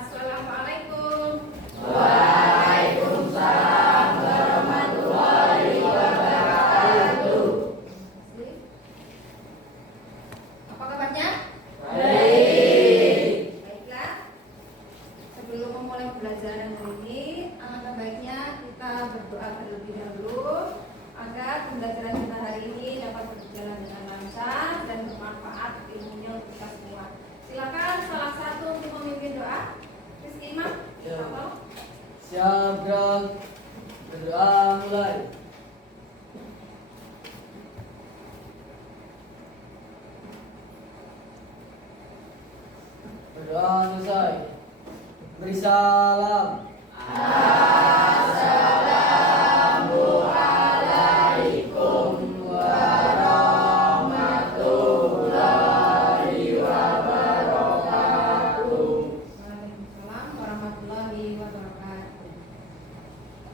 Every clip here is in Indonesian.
Assalamualaikum. Waalaikumsalam warahmatullahi wabarakatuh. Apa kabarnya? Baik. Baiklah. Sebelum memulai pembelajaran hari ini, alangkah baiknya kita berdoa terlebih dahulu agar pembelajaran kita hari ini dapat berjalan dengan lancar dan bermanfaat ilmunya untuk kita semua. Silakan salah satu untuk memimpin doa. Rizky Imam. Siap gerak. Berdoa mulai. Berdoa selesai. Beri salam. Assalamualaikum warahmatullahi wabarakatuh. Waalaikumsalam warahmatullahi wabarakatuh.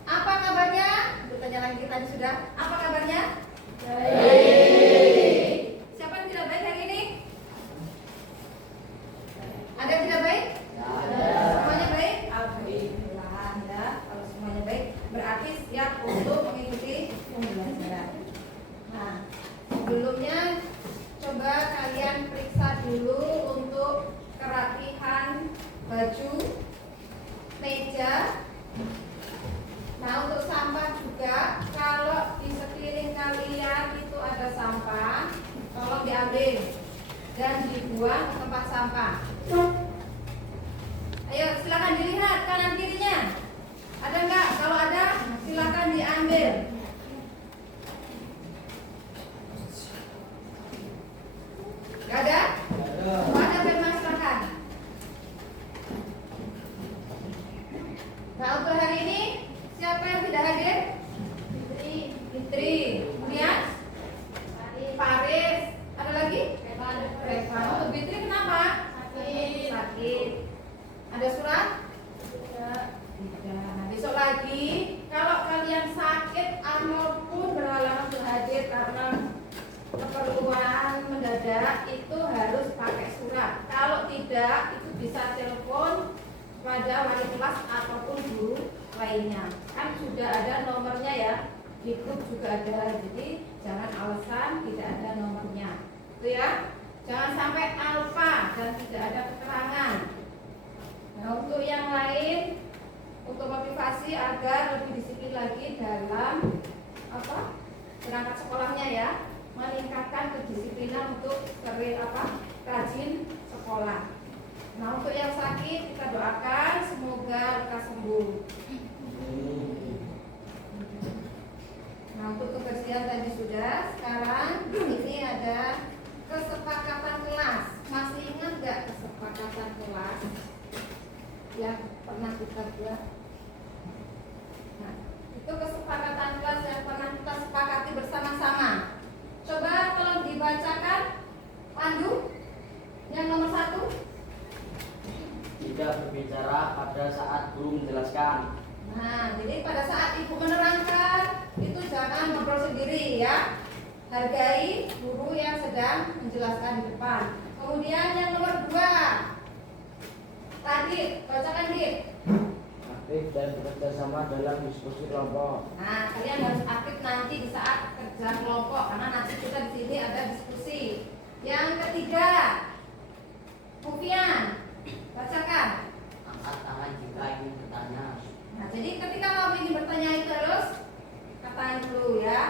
Apa kabarnya? Bertanya lagi tadi sudah. Apa kabarnya? Baik. Siapa yang tidak baik hari ini? Ada yang tidak baik? Semuanya baik? Alhamdulillah ya. Kalau semuanya baik, berarti siap untuk mengikuti pembelajaran. Nah, sebelumnya coba kalian periksa dulu untuk kerapihan baju, meja. Nah, untuk sampah juga, kalau di sekeliling kalian itu ada sampah, tolong diambil dan dibuang ke tempat sampah. Ayo, silakan dilihat kanan kirinya. Ada enggak? Kalau ada, silakan diambil. Enggak ada? Kalau ada, Firman, silakan. Nah, untuk hari ini siapa yang tidak hadir? Fitri. Kemudian Faris. Ada lagi? Revan. Untuk Fitri kenapa? Sakit. Ada surat? Tidak. Nah, besok lagi kalau kalian sakit ataupun berhalangan untuk hadir karena keperluan mendadak, itu harus pakai surat. Kalau tidak, itu bisa telepon pada wali kelas ataupun guru lainnya. Kan sudah ada nomornya ya, di grup juga ada. Jadi jangan alasan tidak ada nomornya, itu ya. Jangan sampai alfa dan tidak ada keterangan. Nah, untuk yang lain, untuk motivasi agar lebih disiplin lagi dalam berangkat sekolahnya ya, meningkatkan kedisiplinan untuk rajin sekolah. Nah, untuk yang sakit kita doakan semoga lekas sembuh. Nah, untuk kebersihan tadi sudah. Sekarang ini ada kesepakatan kelas. Masih ingat nggak kesepakatan kelas yang pernah kita buat? Nah, itu kesepakatan kelas yang pernah kita sepakati bersama-sama. Coba tolong dibacakan, Pandu, yang nomor 1. Tidak berbicara pada saat guru menjelaskan. Nah, jadi pada saat ibu menerangkan itu jangan ngobrol sendiri ya. Hargai guru yang sedang menjelaskan di depan. Kemudian yang nomor 2, tadi bacakan Dit. Aktif dan bekerja sama dalam diskusi kelompok. Nah, kalian harus aktif nanti di saat kerja kelompok karena nanti kita di sini ada diskusi. Yang ketiga, Mufian, bacakan. Angkat tangan jika ingin bertanya. Nah, jadi ketika kamu ingin bertanya itu harus katakan dulu ya,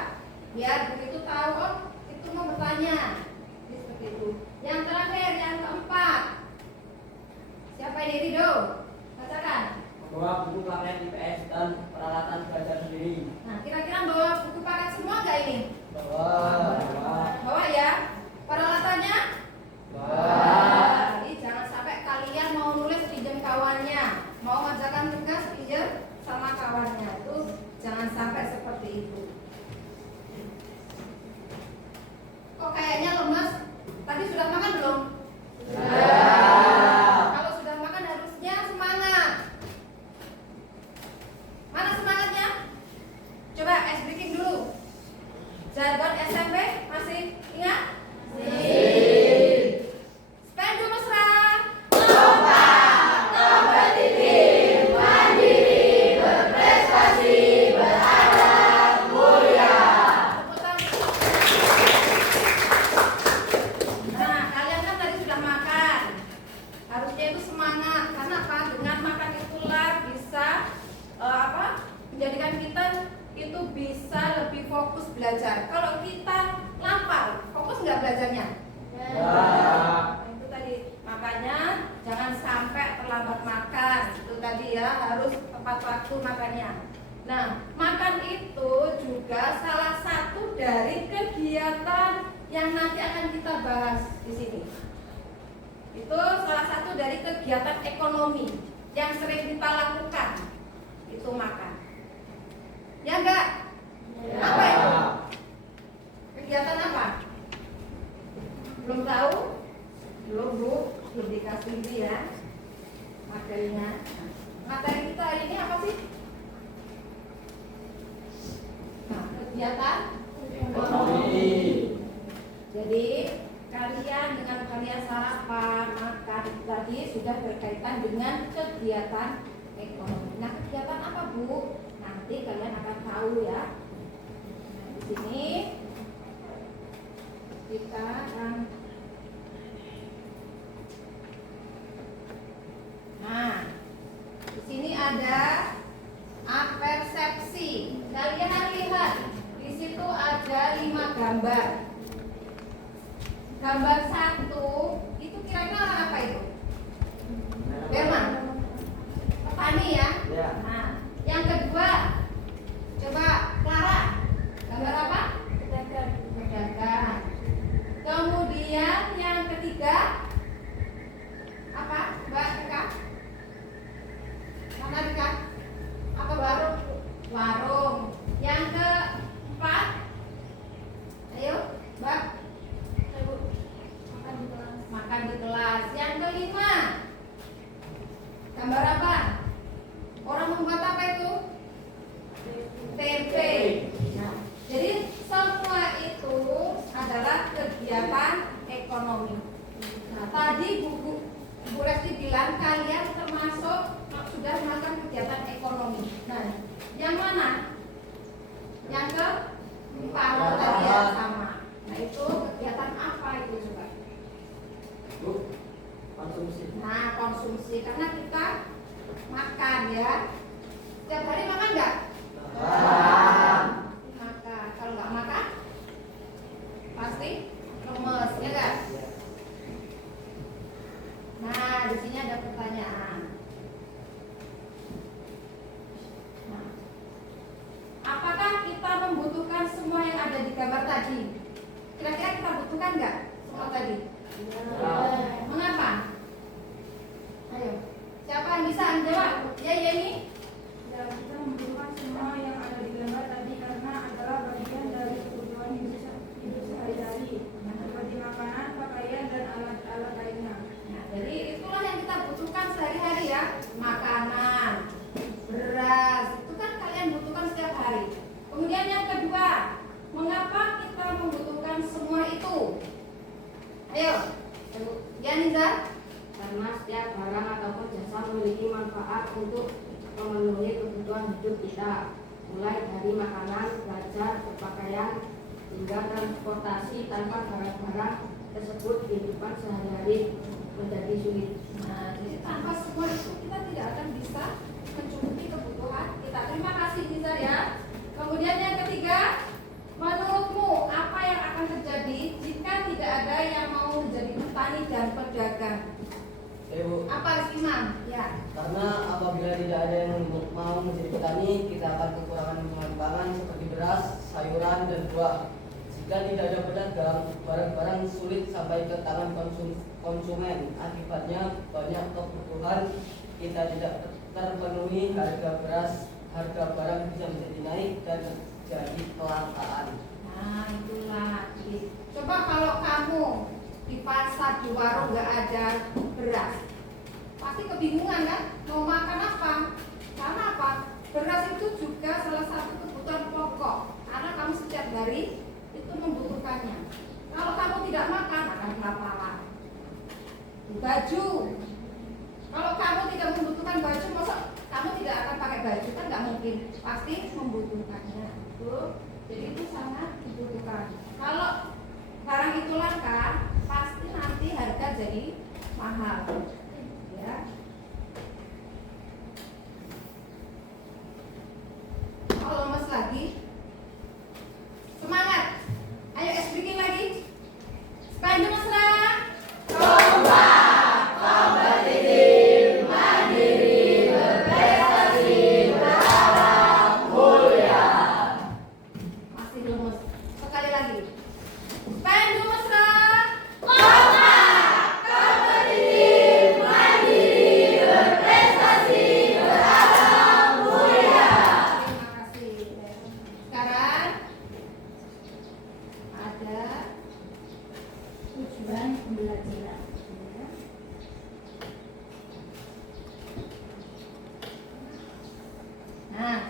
biar begitu tahu oh itu mau bertanya. Jadi seperti itu. Yang terakhir, yang keempat, siapa ini Rido? Bacakan. Membawa buku paket IPS dan peralatan belajar sendiri. Nah, kira-kira bawa buku paket semua nggak ini? Bawa. Bawa ya. Peralatannya? Bawa. Jadi jangan sampai kalian mau nulis pinjam kawannya, mau ngajakan tugas pinjam sama kawannya. Itu jangan sampai seperti itu. Kok kayaknya lemas? Tadi sudah makan belum? Kalau sudah makan harusnya semangat. itu bisa lebih fokus belajar. Kalau kita lapar, fokus nggak belajarnya? Nah, itu tadi. Makanya jangan sampai terlambat makan. Itu tadi ya, harus tepat waktu makannya. Nah, makan itu juga salah satu dari kegiatan yang nanti akan kita bahas di sini. Itu salah satu dari kegiatan ekonomi yang sering kita lakukan. Itu makan. Ya enggak? Ya. Apa itu? Kegiatan apa? Belum tahu? Belum, Bu. Belum dikasih ini ya materinya. Materi kita hari ini apa sih? Nah, kegiatan ekonomi. Jadi kalian dengan kalian sarapan, makan tadi sudah berkaitan dengan kegiatan ekonomi. Nah, kegiatan apa, Bu? Nanti kalian akan tahu ya. Nah, di sini kita akan. Nah, di sini ada apersepsi. Kalian lihat, di situ ada 5 gambar. Gambar 1 itu kira-kira apa itu? Berman, petani ya. Nah, yang kedua, coba Clara, gambar apa? Pedagang. Kemudian yang ketiga apa? Mbak Rika? Mana Rika? Apa warung? Warung. Yang keempat, ayo Mbak. Makan di kelas. Yang kelima, gambar apa? Orang membuat apa itu? Tempe. Nah, jadi semua itu adalah kegiatan ekonomi. Nah, tadi Bu Resti bilang kalian termasuk sudah melakukan kegiatan ekonomi. Nah, yang mana? Yang keempat tadi ya, sama. Nah, itu kegiatan apa itu coba? Bu, konsumsi. Nah, konsumsi karena kita makan ya. Setiap hari makan nggak? Makan. Kalau nggak makan, pasti lemes ya kan? Nah, di sini ada pertanyaan. Nah, apakah kita membutuhkan semua yang ada di gambar tadi? Kira-kira kita butuhkan nggak semua tadi? Mengapa? Ayo, siapa yang bisa menjawab? Ya, Yeni. Ya, kita membutuhkan semua yang ada di gambar tadi karena adalah bagian dari kebutuhan hidup sehari-hari, seperti makanan, pakaian, dan alat-alat lainnya. Nah, jadi itulah yang kita butuhkan sehari-hari ya. Makanan, beras, itu kan kalian butuhkan setiap hari. Kemudian yang kedua, mengapa kita membutuhkan semua itu? Ayo, ya Niza. Karena setiap barang ataupun jasa memiliki manfaat untuk memenuhi kebutuhan hidup kita, mulai dari makanan, belajar, berpakaian, hingga transportasi. Tanpa barang-barang tersebut kehidupan sehari-hari menjadi sulit. Nah, jadi tanpa semua itu kita tidak akan bisa mencukupi kebutuhan kita. Terima kasih Niza ya. Kemudian yang ketiga, menurutmu apa yang akan terjadi jika tidak ada yang mau menjadi petani dan pedagang? Bu, Apa Imam? Ya. karena apabila tidak ada yang mau menjadi petani, kita akan kekurangan bahan pangan seperti beras, sayuran, dan buah. Jika tidak ada pedagang, barang-barang sulit sampai ke tangan konsumen. Akibatnya banyak kebutuhan kita tidak terpenuhi, harga beras, harga barang bisa menjadi naik dan terjadi kelangkaan. Nah, itulah. Coba kalau kamu di pasar, di warung nggak ada beras, pasti kebingungan kan? Mau makan apa? Karena apa? Beras itu juga salah satu kebutuhan pokok. Karena kamu setiap hari itu membutuhkannya. Kalau kamu tidak makan akan kelaparan. Baju. Kalau kamu tidak membutuhkan baju, masa kamu tidak akan pakai baju kan nggak mungkin. Pasti membutuhkannya. Tuh. Jadi itu sangat dibutuhkan. Kalau barang itu langka, pasti nanti harga jadi mahal. Ya. Kalau lemes lagi,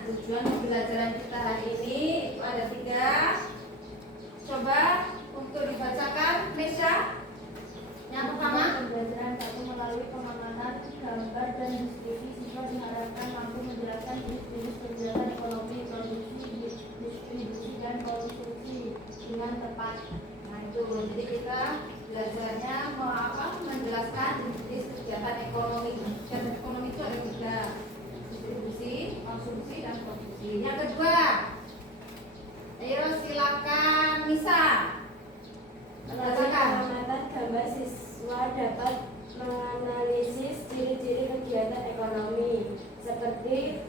tujuan pembelajaran kita hari ini itu ada 3. Coba untuk dibacakan, Mesya. Yang pertama, Pembelajaran 1 melalui pengamatan gambar dan deskripsi siswa diharapkan mampu menjelaskan jenis-jenis kegiatan ekonomi, produksi, distribusi, dan konsumsi dengan tepat. nah itu jadi kita belajarnya menjelaskan jenis kegiatan ekonomi. Kegiatan ekonomi itu ada 3: distribusi, konsumsi, dan produksi. Yang kedua, ayo silakan Nisa. Melalui pengamatan gambar siswa dapat menganalisis ciri-ciri kegiatan ekonomi seperti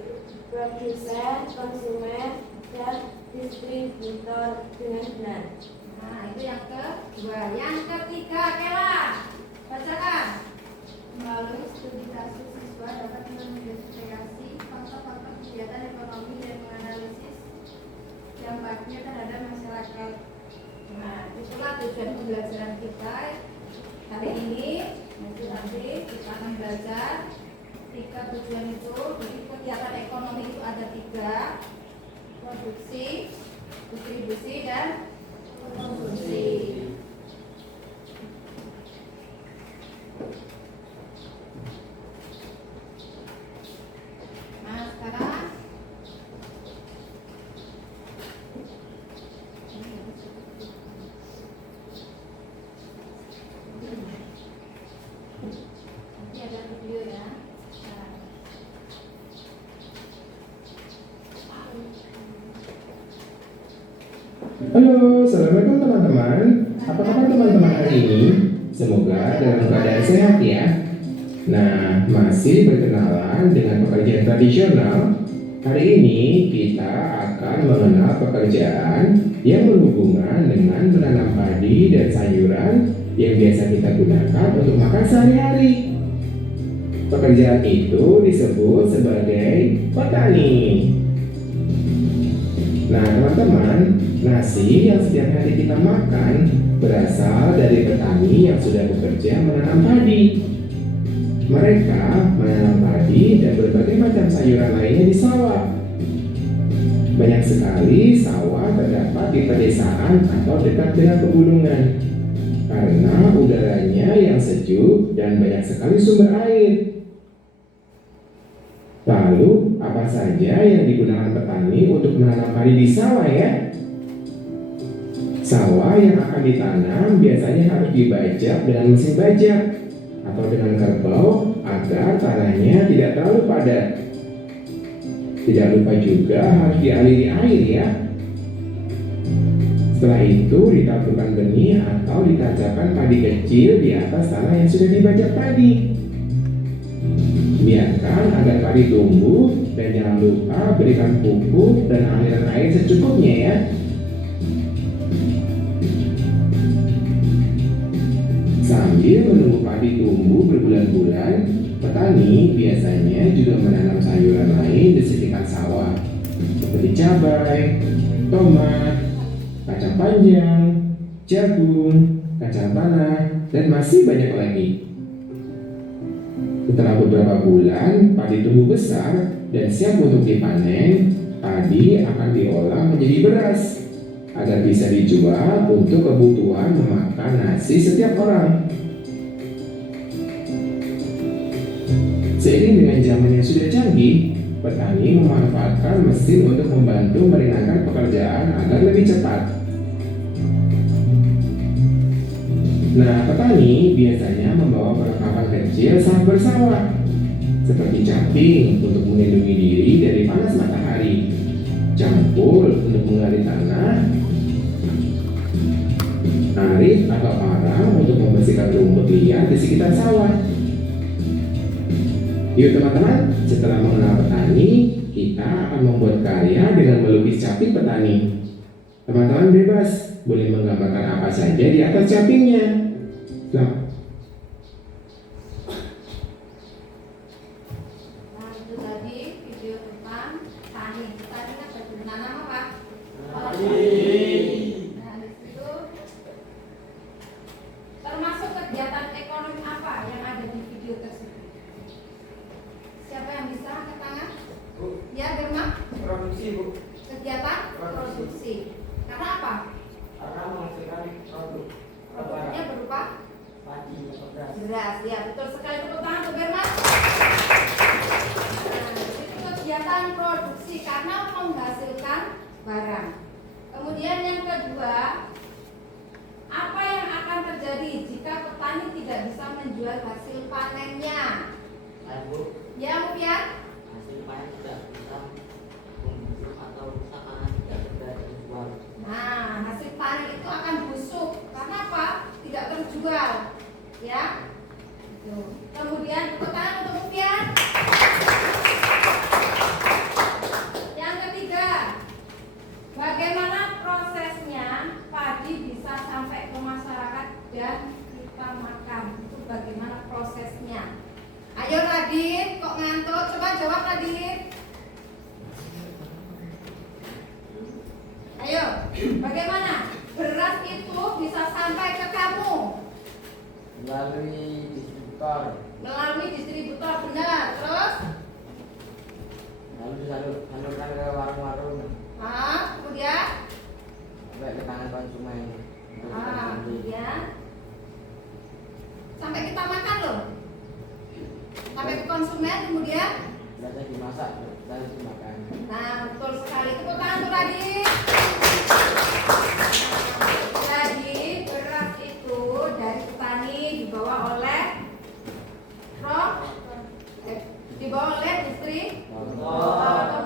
produsen, konsumen, dan distributor dengan benar. Nah, itu yang kedua. Yang ketiga, Kela. Bacakan. Melalui studi kasus siswa dapat menginvestigasi faktor-faktor kegiatan ekonomi dan menganalisis dampaknya terhadap masyarakat. Nah, itulah tujuan pembelajaran kita hari ini. Nanti kita akan belajar 3 tujuan itu. Jadi kegiatan ekonomi itu ada 3: produksi, distribusi, dan konsumsi. Nah, sekarang nanti ada video ya. Nah, Halo, assalamualaikum teman-teman. Apa kabar teman-teman hari ini? Semoga dalam keadaan sehat ya. Nah, masih berkenalan dengan pekerjaan tradisional. Hari ini kita akan mengenal pekerjaan yang berhubungan dengan menanam padi dan sayuran yang biasa kita gunakan untuk makan sehari-hari. Pekerjaan itu disebut sebagai petani. Nah teman-teman, nasi yang setiap hari kita makan berasal dari petani yang sudah bekerja menanam padi. Mereka menanam padi dan berbagai macam sayuran lainnya di sawah. Banyak sekali sawah terdapat di pedesaan atau dekat dengan pegunungan karena udaranya yang sejuk dan banyak sekali sumber air. Lalu, apa saja yang digunakan petani untuk menanam padi di sawah ya? Sawah yang akan ditanam biasanya harus dibajak dengan mesin bajak atau dengan kerbau agar tanahnya tidak terlalu padat. Tidak lupa juga harus dialiri air ya. Setelah itu ditaburkan benih atau ditancapkan padi kecil di atas tanah yang sudah dibajak tadi. Biarkan agar padi tumbuh dan jangan lupa berikan pupuk dan aliran air secukupnya ya. Sambil menunggu padi tumbuh berbulan-bulan, petani biasanya juga menanam sayuran lain di sekitar sawah seperti cabai, tomat, kacang panjang, jagung, kacang tanah, dan masih banyak lagi. Setelah beberapa bulan, padi tumbuh besar dan siap untuk dipanen. Padi akan diolah menjadi beras agar bisa dijual untuk kebutuhan memakan nasi setiap orang. Seiring dengan zaman yang sudah canggih, petani memanfaatkan mesin untuk membantu meringankan pekerjaan agar lebih cepat. Nah, petani biasanya membawa perlengkapan kecil saat bersawah, seperti caping untuk melindungi diri dari panas matahari, cangkul untuk menggali tanah, arit atau parang untuk membersihkan rumput liar di sekitar sawah. Yuk teman-teman, setelah mengenal petani, kita akan membuat karya dengan melukis caping petani. Teman-teman bebas, boleh menggambarkan apa saja di atas capingnya. Nah, itu tadi video tentang tani. Tani apa? Menanam apa? Nah, di situ termasuk kegiatan ekonomi apa yang ada di video tersebut? Siapa yang bisa angkat tangan? Ya, Germa. Bu. Kegiatan produksi. Karena apa? Karena menghasilkan produk. Produknya berupa Padi atau beras. beras. Ya, betul sekali. Tepuk tangan untuk Berman. Nah, itu kegiatan produksi karena menghasilkan barang. Kemudian yang kedua, apa yang akan terjadi jika petani tidak bisa menjual hasil panennya? Bu, Ya, Mupian? hasil panen tidak bisa membusuk atau rusak karena tidak terjual. Nah, hasil panen itu akan busuk. Karena apa? Tidak terjual. Ya. Tuh. Kemudian tepuk tangan untuk Mupian. Yang ketiga, bagaimana prosesnya padi bisa sampai ke masyarakat dan kita makan? Itu bagaimana prosesnya? Ayo Radit, kok ngantuk? Coba jawab Radit. Ayo, bagaimana beras itu bisa sampai ke kamu? Melalui distributor, Melalui distributor, benar. Terus? lalu disalurkan ke warung-warung Kemudian? sampai ke tangan konsumen. Untuk dikonsumsi. Kemudian? Sampai kita makan loh. Sampai ke konsumen, kemudian? Berasnya dimasak dan dimakan. Nah, betul sekali. Tepuk tangan untuk Radit. Jadi beras itu dari petani dibawa oleh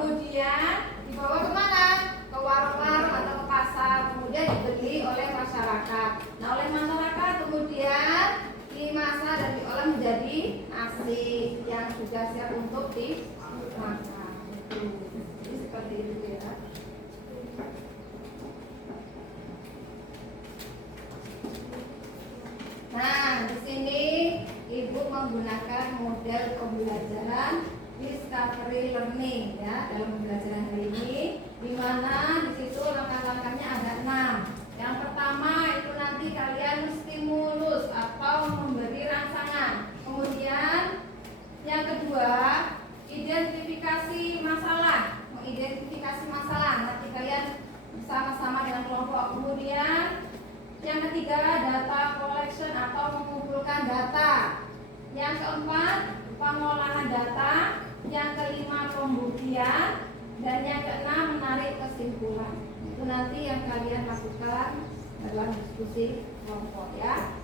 kemudian dibawa kemana? Ke warung-warung atau ke pasar, kemudian dibeli oleh masyarakat. Nah, oleh masyarakat kemudian dimasak dan diolah menjadi nasi yang sudah siap untuk dimakan. Jadi seperti itu ya. Nah, di sini Ibu menggunakan model pembelajaran discovery learning ya dalam pembelajaran hari ini, di mana di situ langkah-langkahnya ada 6. Yang pertama itu nanti kalian stimulus atau memberi rangsangan. Kemudian yang kedua identifikasi masalah, mengidentifikasi masalah. Nanti kalian bersama-sama dengan kelompok. Kemudian yang ketiga data collection atau mengumpulkan data. Yang keempat pengolahan data. Yang kelima pembuktian. Dan yang keenam menarik kesimpulan. Itu nanti yang kalian lakukan dalam diskusi kelompok ya.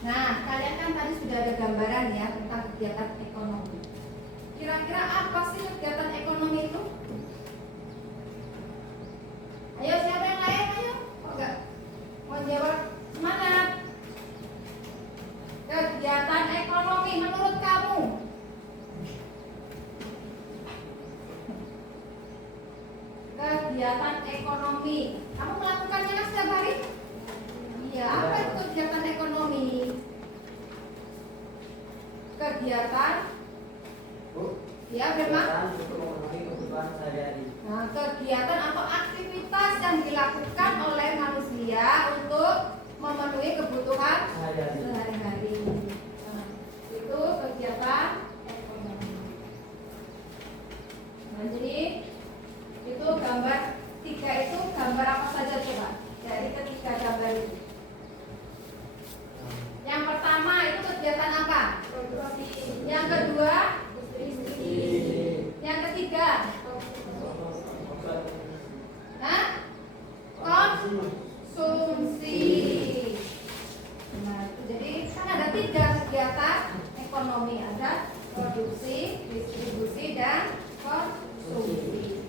Nah, kalian kan tadi sudah ada gambaran ya tentang kegiatan ekonomi. Kira-kira apa sih kegiatan ekonomi itu? Ayo siapa yang lain? Ayo, kok enggak mau jawab? Semangat. Kegiatan ekonomi menurut kamu? Kegiatan ekonomi, kamu melakukannya setiap hari? Iya, apa itu kegiatan ekonomi? Kegiatan ya, Berma? Untuk memenuhi kebutuhan sehari-hari. Nah, kegiatan atau aktivitas yang dilakukan oleh manusia untuk memenuhi kebutuhan sehari-hari. Nah, itu kegiatan ekonomi. Nah, jadi itu gambar 3 itu gambar apa saja coba? Dari ketiga gambar itu. Yang pertama itu kegiatan apa? Yang kedua? Yang ketiga? Konsumsi. Nah, jadi kan ada 3 kegiatan ekonomi, ada produksi, distribusi, dan konsumsi.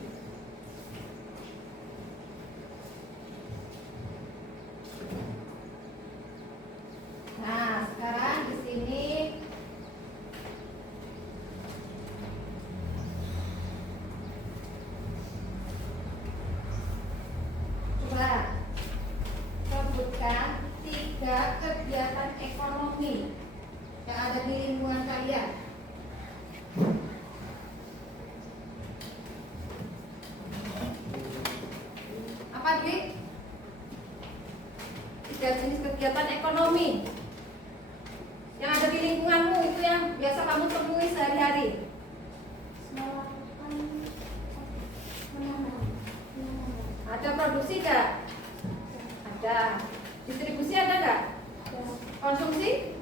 Nah, sekarang di sini coba sebutkan 3 kegiatan ekonomi yang ada di lingkungan kalian. Apa, Dwi? 3 jenis kegiatan ekonomi. Yang ada di lingkunganmu itu yang biasa kamu temui sehari-hari. Ada produksi nggak? Ada. Distribusi ada nggak? Konsumsi?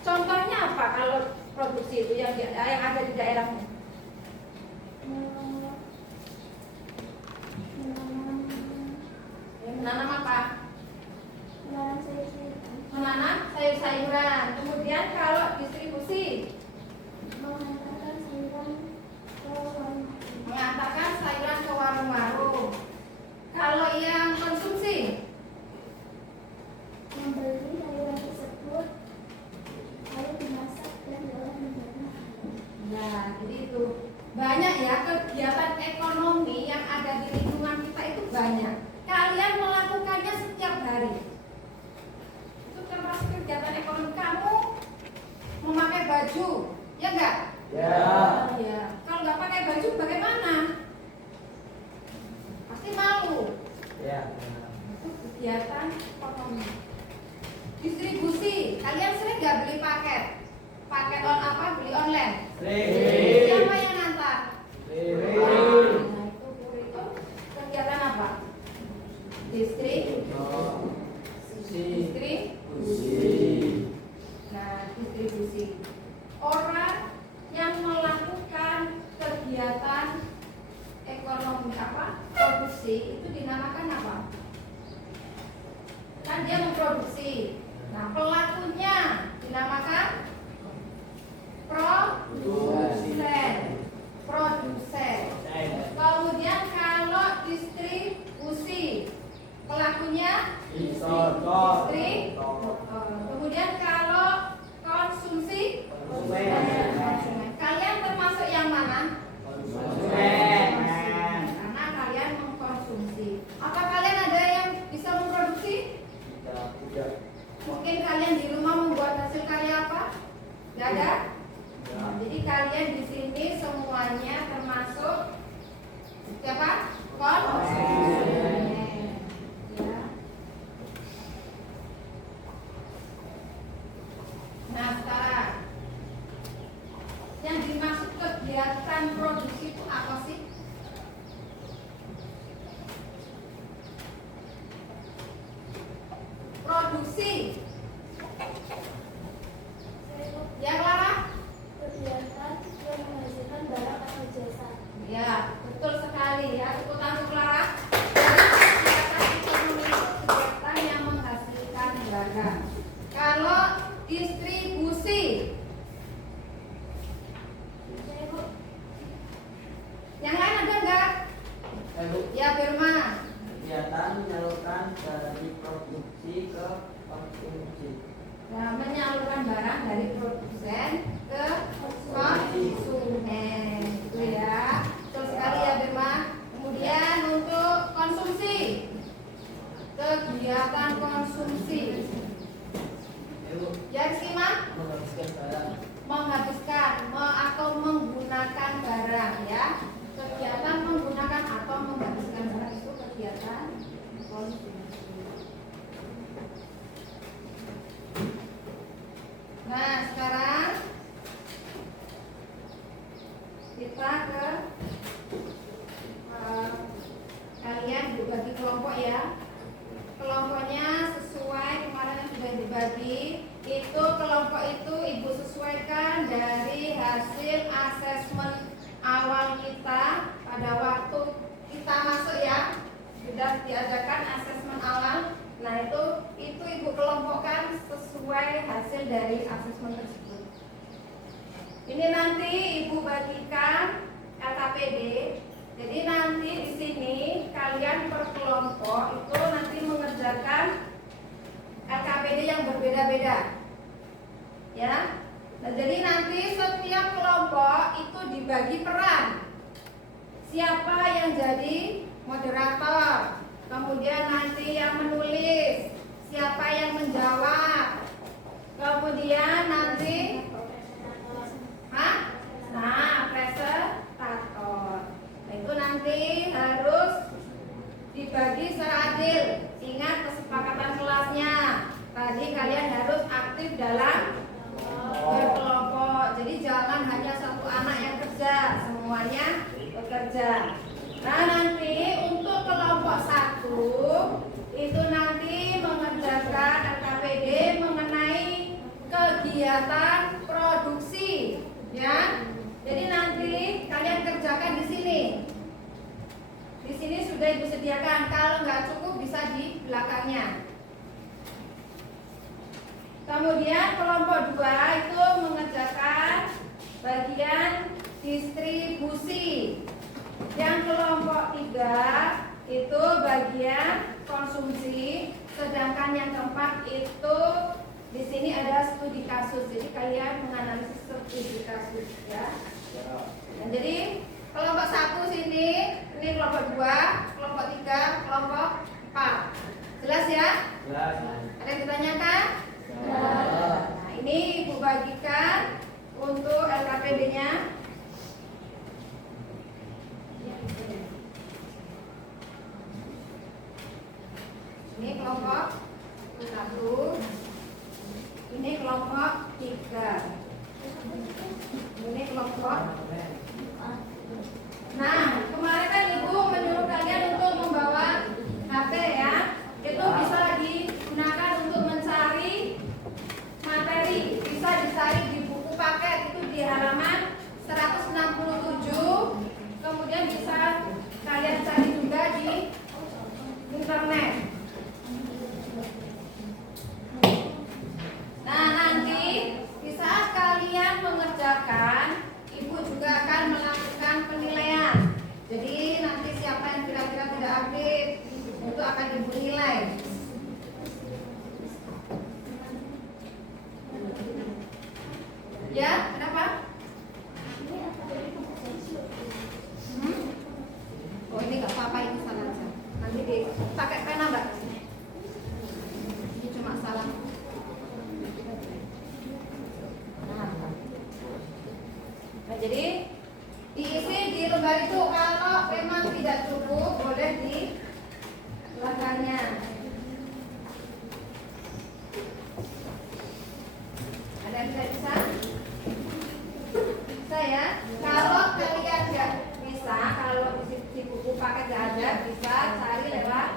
Contohnya apa kalau produksi itu yang ada di daerahmu? Menanam apa? Menanam sayur-sayuran. Kemudian kalau distribusi, mengantarkan sayuran ke warung-warung. Kalau yang konsumsi, Membeli sayuran tersebut lalu dimasak dan diolah menjadi makanan. nah jadi itu banyak ya kegiatan ekonomi yang ada di lingkungan kita itu banyak. Kalian melakukannya setiap hari. Itu termasuk kegiatan ekonomi kamu memakai baju, ya enggak? Ya. Ya. Kalau nggak pakai baju bagaimana? Pasti malu. Ya. Itu kegiatan ekonomi. Distribusi, kalian sering nggak beli paket? Paket beli online? Sering. Siapa yang ngantar? Sering. Nah, itu kegiatan apa? Distribusi. Nah, distribusi. Orang yang melakukan kegiatan ekonomi produksi itu dinamakan apa? Kan dia memproduksi. Nah, pelakunya dinamakan produsen. Kemudian kalau distribusi, pelakunya kemudian kalau konsumsi, kalian termasuk yang mana? Karena kalian mengkonsumsi. Apa kalian ada yang bisa memproduksi? Mungkin kalian di rumah membuat hasil karya apa? Gak ada? Nah, jadi kalian di sini semuanya termasuk siapa? Konsumen. Ya. Nah, sekarang yang dimaksud kegiatan produksi itu apa sih? Produksi. Ya, Clara? Kegiatan yang menghasilkan barang atau jasa. Ya, betul sekali ya. Tepuk tangan untuk Clara. Jadi kegiatan ekonomi itu kegiatan yang menghasilkan barang. Kalau distribusi, yang lain ada enggak? Ya, Firma. Kegiatan menyalurkan dari produksi ke konsumsi. Nah, menyalurkan barang dari produsen ke konsumen, gitu ya. Betul sekali ya, Firma. Kemudian untuk konsumsi, kegiatan konsumsi. Ya, Rizkima? Menghabiskan atau menggunakan barang ya. Kegiatan menggunakan atau menghabiskan barang itu kegiatan konsumsi. Nah, sekarang kita ke kalian dibagi kelompok ya. Kelompoknya sesuai kemarin yang sudah dibagi. Itu kelompok itu Ibu sesuaikan dari hasil asesmen awal kita pada waktu kita masuk ya. Sudah diadakan asesmen awal. Nah, itu Ibu kelompokkan sesuai hasil dari asesmen tersebut. Ini nanti Ibu bagikan LKPD. Jadi nanti di sini kalian per kelompok itu nanti mengerjakan LKPD yang berbeda-beda. Ya. Nah, jadi nanti setiap kelompok itu dibagi peran. Siapa yang jadi moderator? Kemudian nanti yang menulis, siapa yang menjawab. Kemudian nanti presentator. Nah, itu nanti harus dibagi secara adil. Ingat kesepakatan kelasnya. Tadi kalian harus aktif dalam satu itu nanti mengerjakan LKPD mengenai kegiatan produksi, ya. Jadi nanti kalian kerjakan di sini. Di sini sudah Ibu sediakan. Kalau nggak cukup bisa di belakangnya. Kemudian kelompok 2 itu mengerjakan bagian distribusi. Yang kelompok 3 itu bagian konsumsi. Sedangkan yang keempat itu di sini ada studi kasus. Jadi kalian menganalisis studi kasus, ya. Dan jadi kelompok 1 sini, ini kelompok 2, kelompok 3, kelompok 4. Jelas ya? Jelas. Ada yang ditanyakan? Nah, ini Ibu bagikan untuk LKPD-nya. Ini kelompok 1. Ini kelompok 3. Ini kelompok. Nah, kemarin kan Ibu menyuruh kalian untuk membawa HP, ya. Itu bisa digunakan untuk mencari materi. Bisa dicari di buku paket itu di halaman 167. Kemudian bisa kalian cari juga di internet. Nah, nanti di saat kalian mengerjakan, Ibu juga akan melakukan penilaian. Jadi nanti siapa yang kira-kira tidak update itu akan Ibu nilai. Ya, kenapa? Oh, ini nggak apa-apa, itu salah aja. Nanti dipakai pena, Mbak. Ini cuma salah. Nah, jadi diisi di lembar itu. Kalau memang tidak cukup, boleh di belakangnya. Ada yang tidak bisa? Bisa, ya? Kalau kalian nggak bisa, kalau di buku paket nggak ada, bisa cari lewat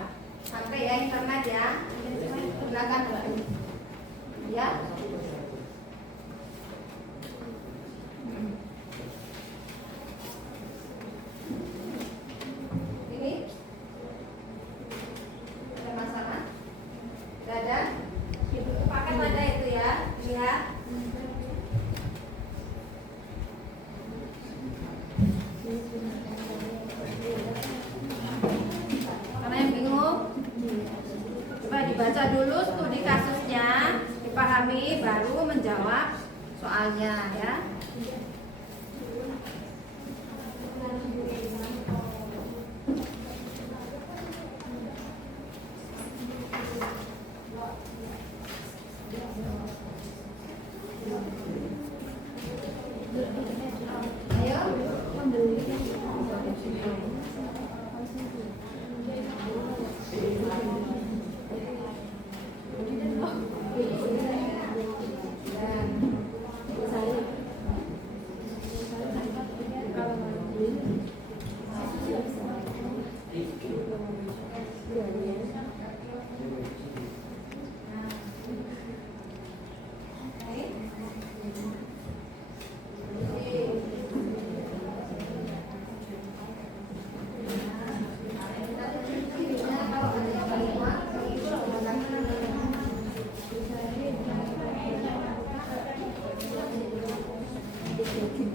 HP, ya, internet, ya. Silakan, ya. Ini ada masalah? Tidak ada? Di buku paket ada itu, ya. Lihat. Karena yang bingung, coba dibaca dulu studi kasusnya, dipahami, baru menjawab soalnya, ya.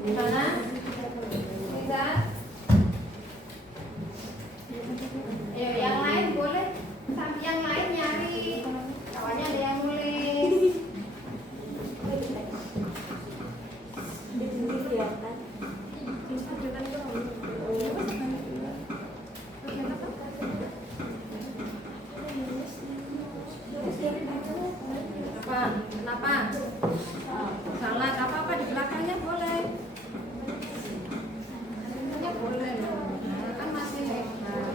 Gimana? Bisa? Ayo, yang lain boleh. Sampai yang lain nyari. Kawannya ada yang nulis. Kenapa? Salah, nggak apa-apa, di belakangnya boleh. Ya boleh loh. Kan masih lebar.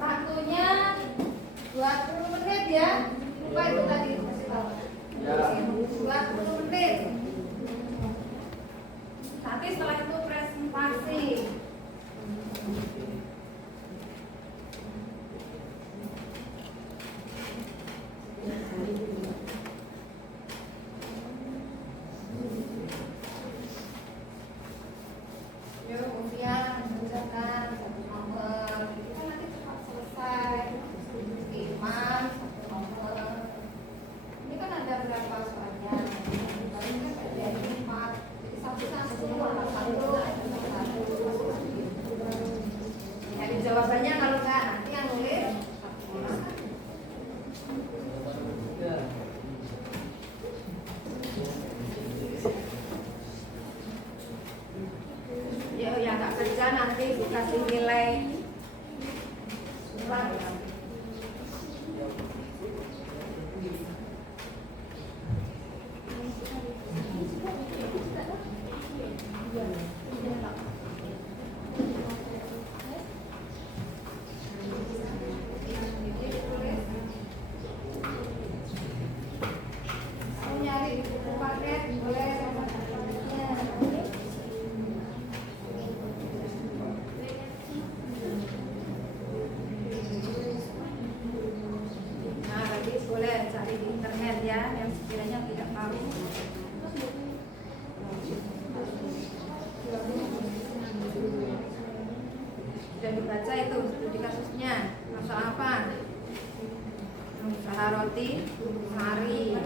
Waktunya ya. Lupa itu tadi kasih tahu. Ya. 20 menit. Nanti setelah itu presentasi. Yuk, kemudian mengerjakan satu nomor. Itu kan nanti cepat selesai. Iman satu nomor. Ini kan ada berapa soalnya? Tadi kan ada 4. Jadi 1 sama 10 sama 1. Cari jawabannya kalau enggak nanti yang nulis satu orang. Ya. Ya, yang nggak kerja nanti dikasih nilai surat. Mau nyari di buku paket boleh pajaknya. Nah, tadi boleh cari di internet ya yang sekiranya tidak tahu. Sudah dibaca itu studi kasusnya. Masalah apa? Usaha roti sari.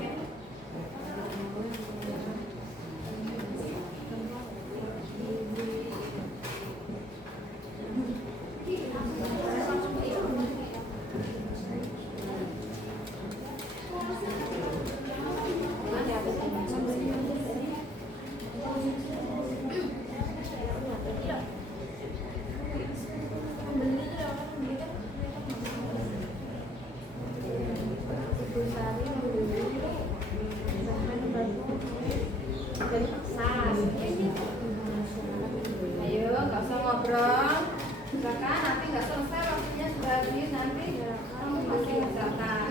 Ayo, nggak usah ngobrol. Silakan, nanti nggak selesai waktunya sudah habis, nanti kamu masih ngerjakan.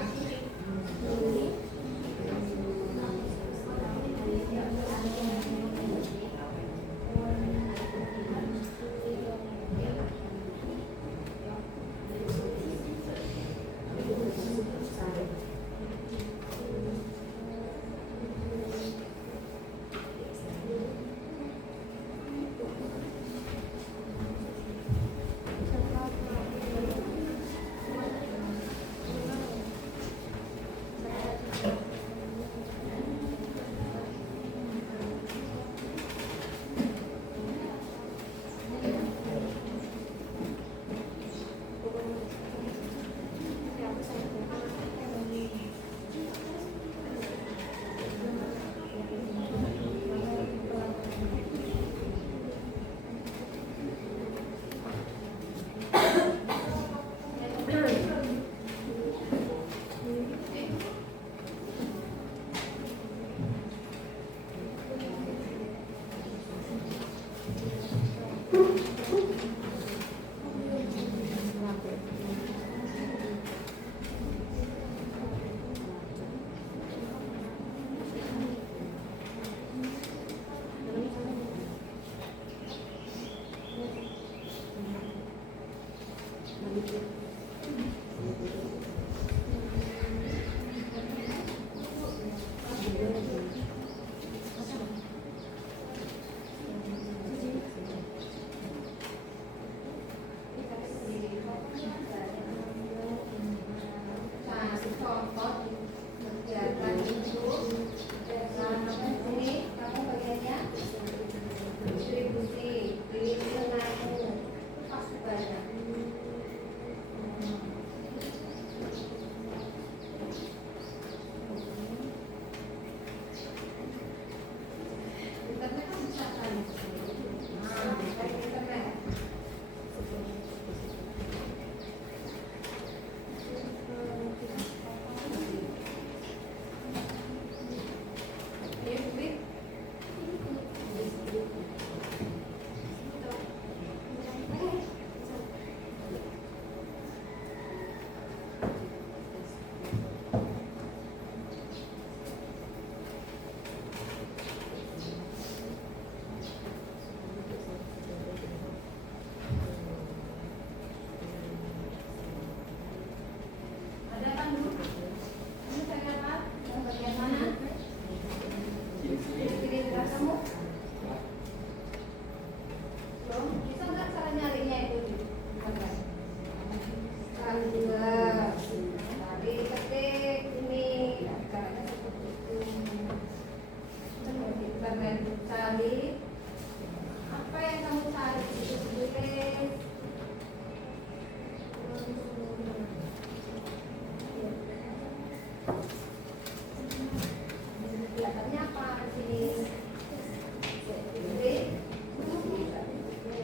Fitri.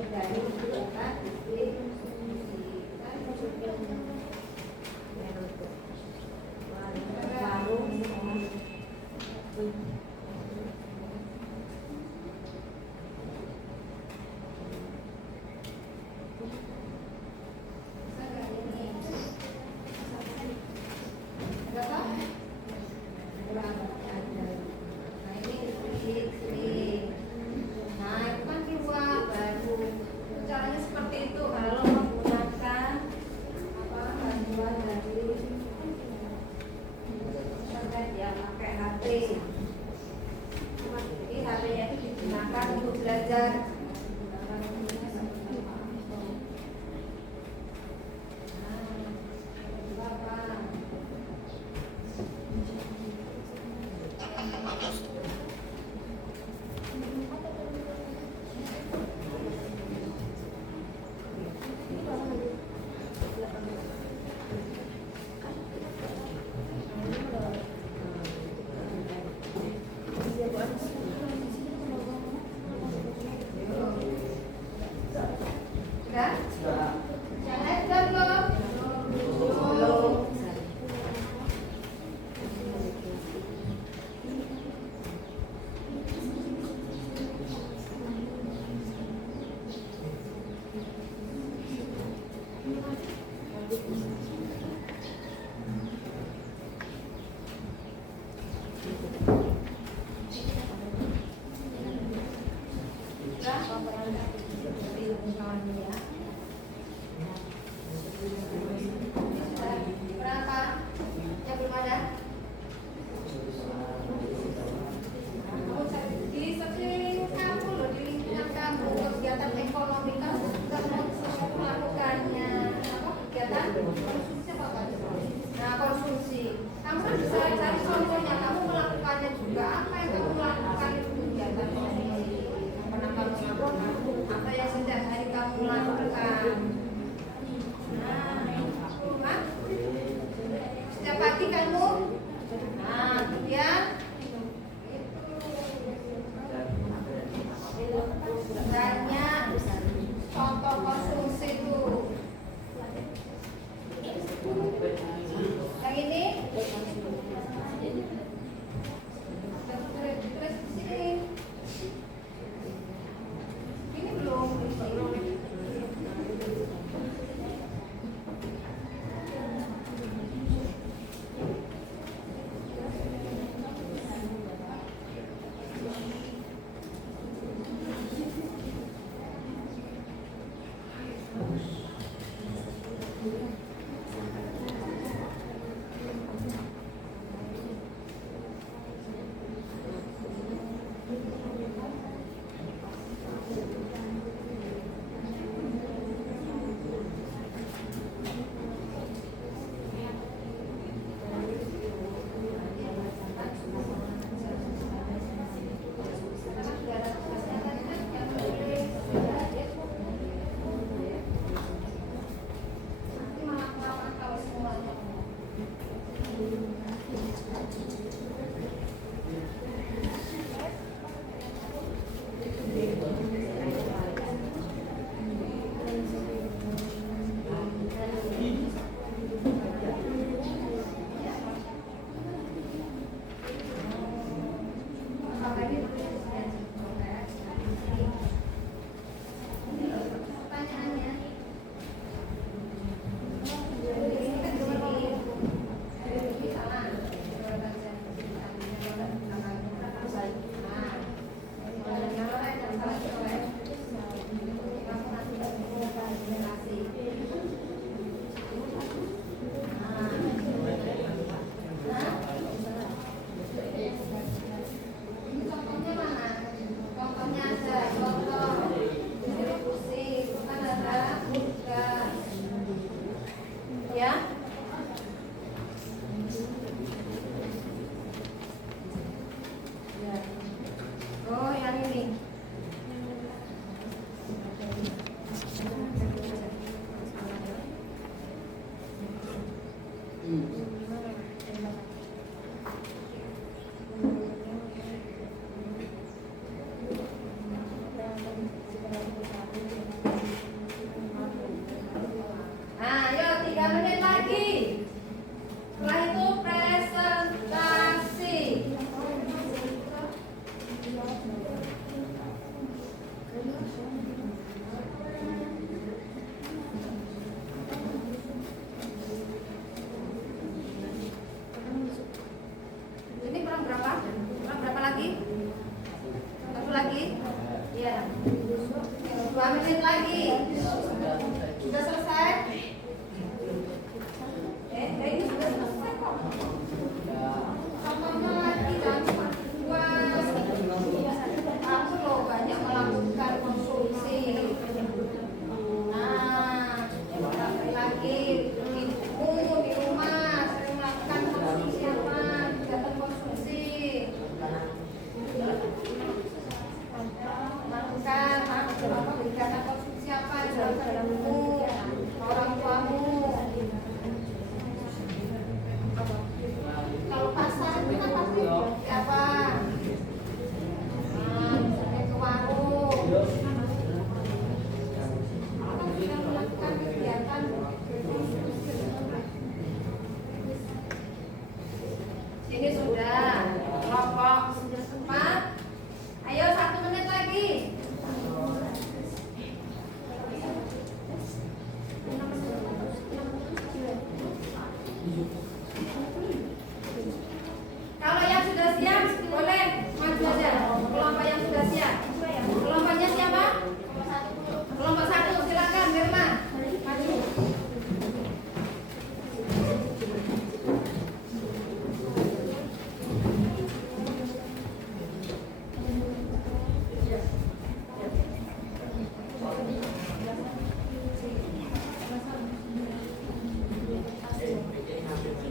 Dari bukan Fitri. Berapa? Yang belum ada? Kamu cari di sekeliling kamu loh, di lingkungan kamu, kegiatan ekonomi kamu melakukannya apa kegiatan konsumsi apa kan? Nah konsumsi, kamu kan bisa cari contohnya, kamu melakukannya juga apa yang kamu lakukan itu kegiatan konsumsi, pernah kamu lakukan, apa yang setiap hari kamu lakukan. Nah, setiap pagi kamu, nah kemudian banyak contoh konsumsi itu. Yang ini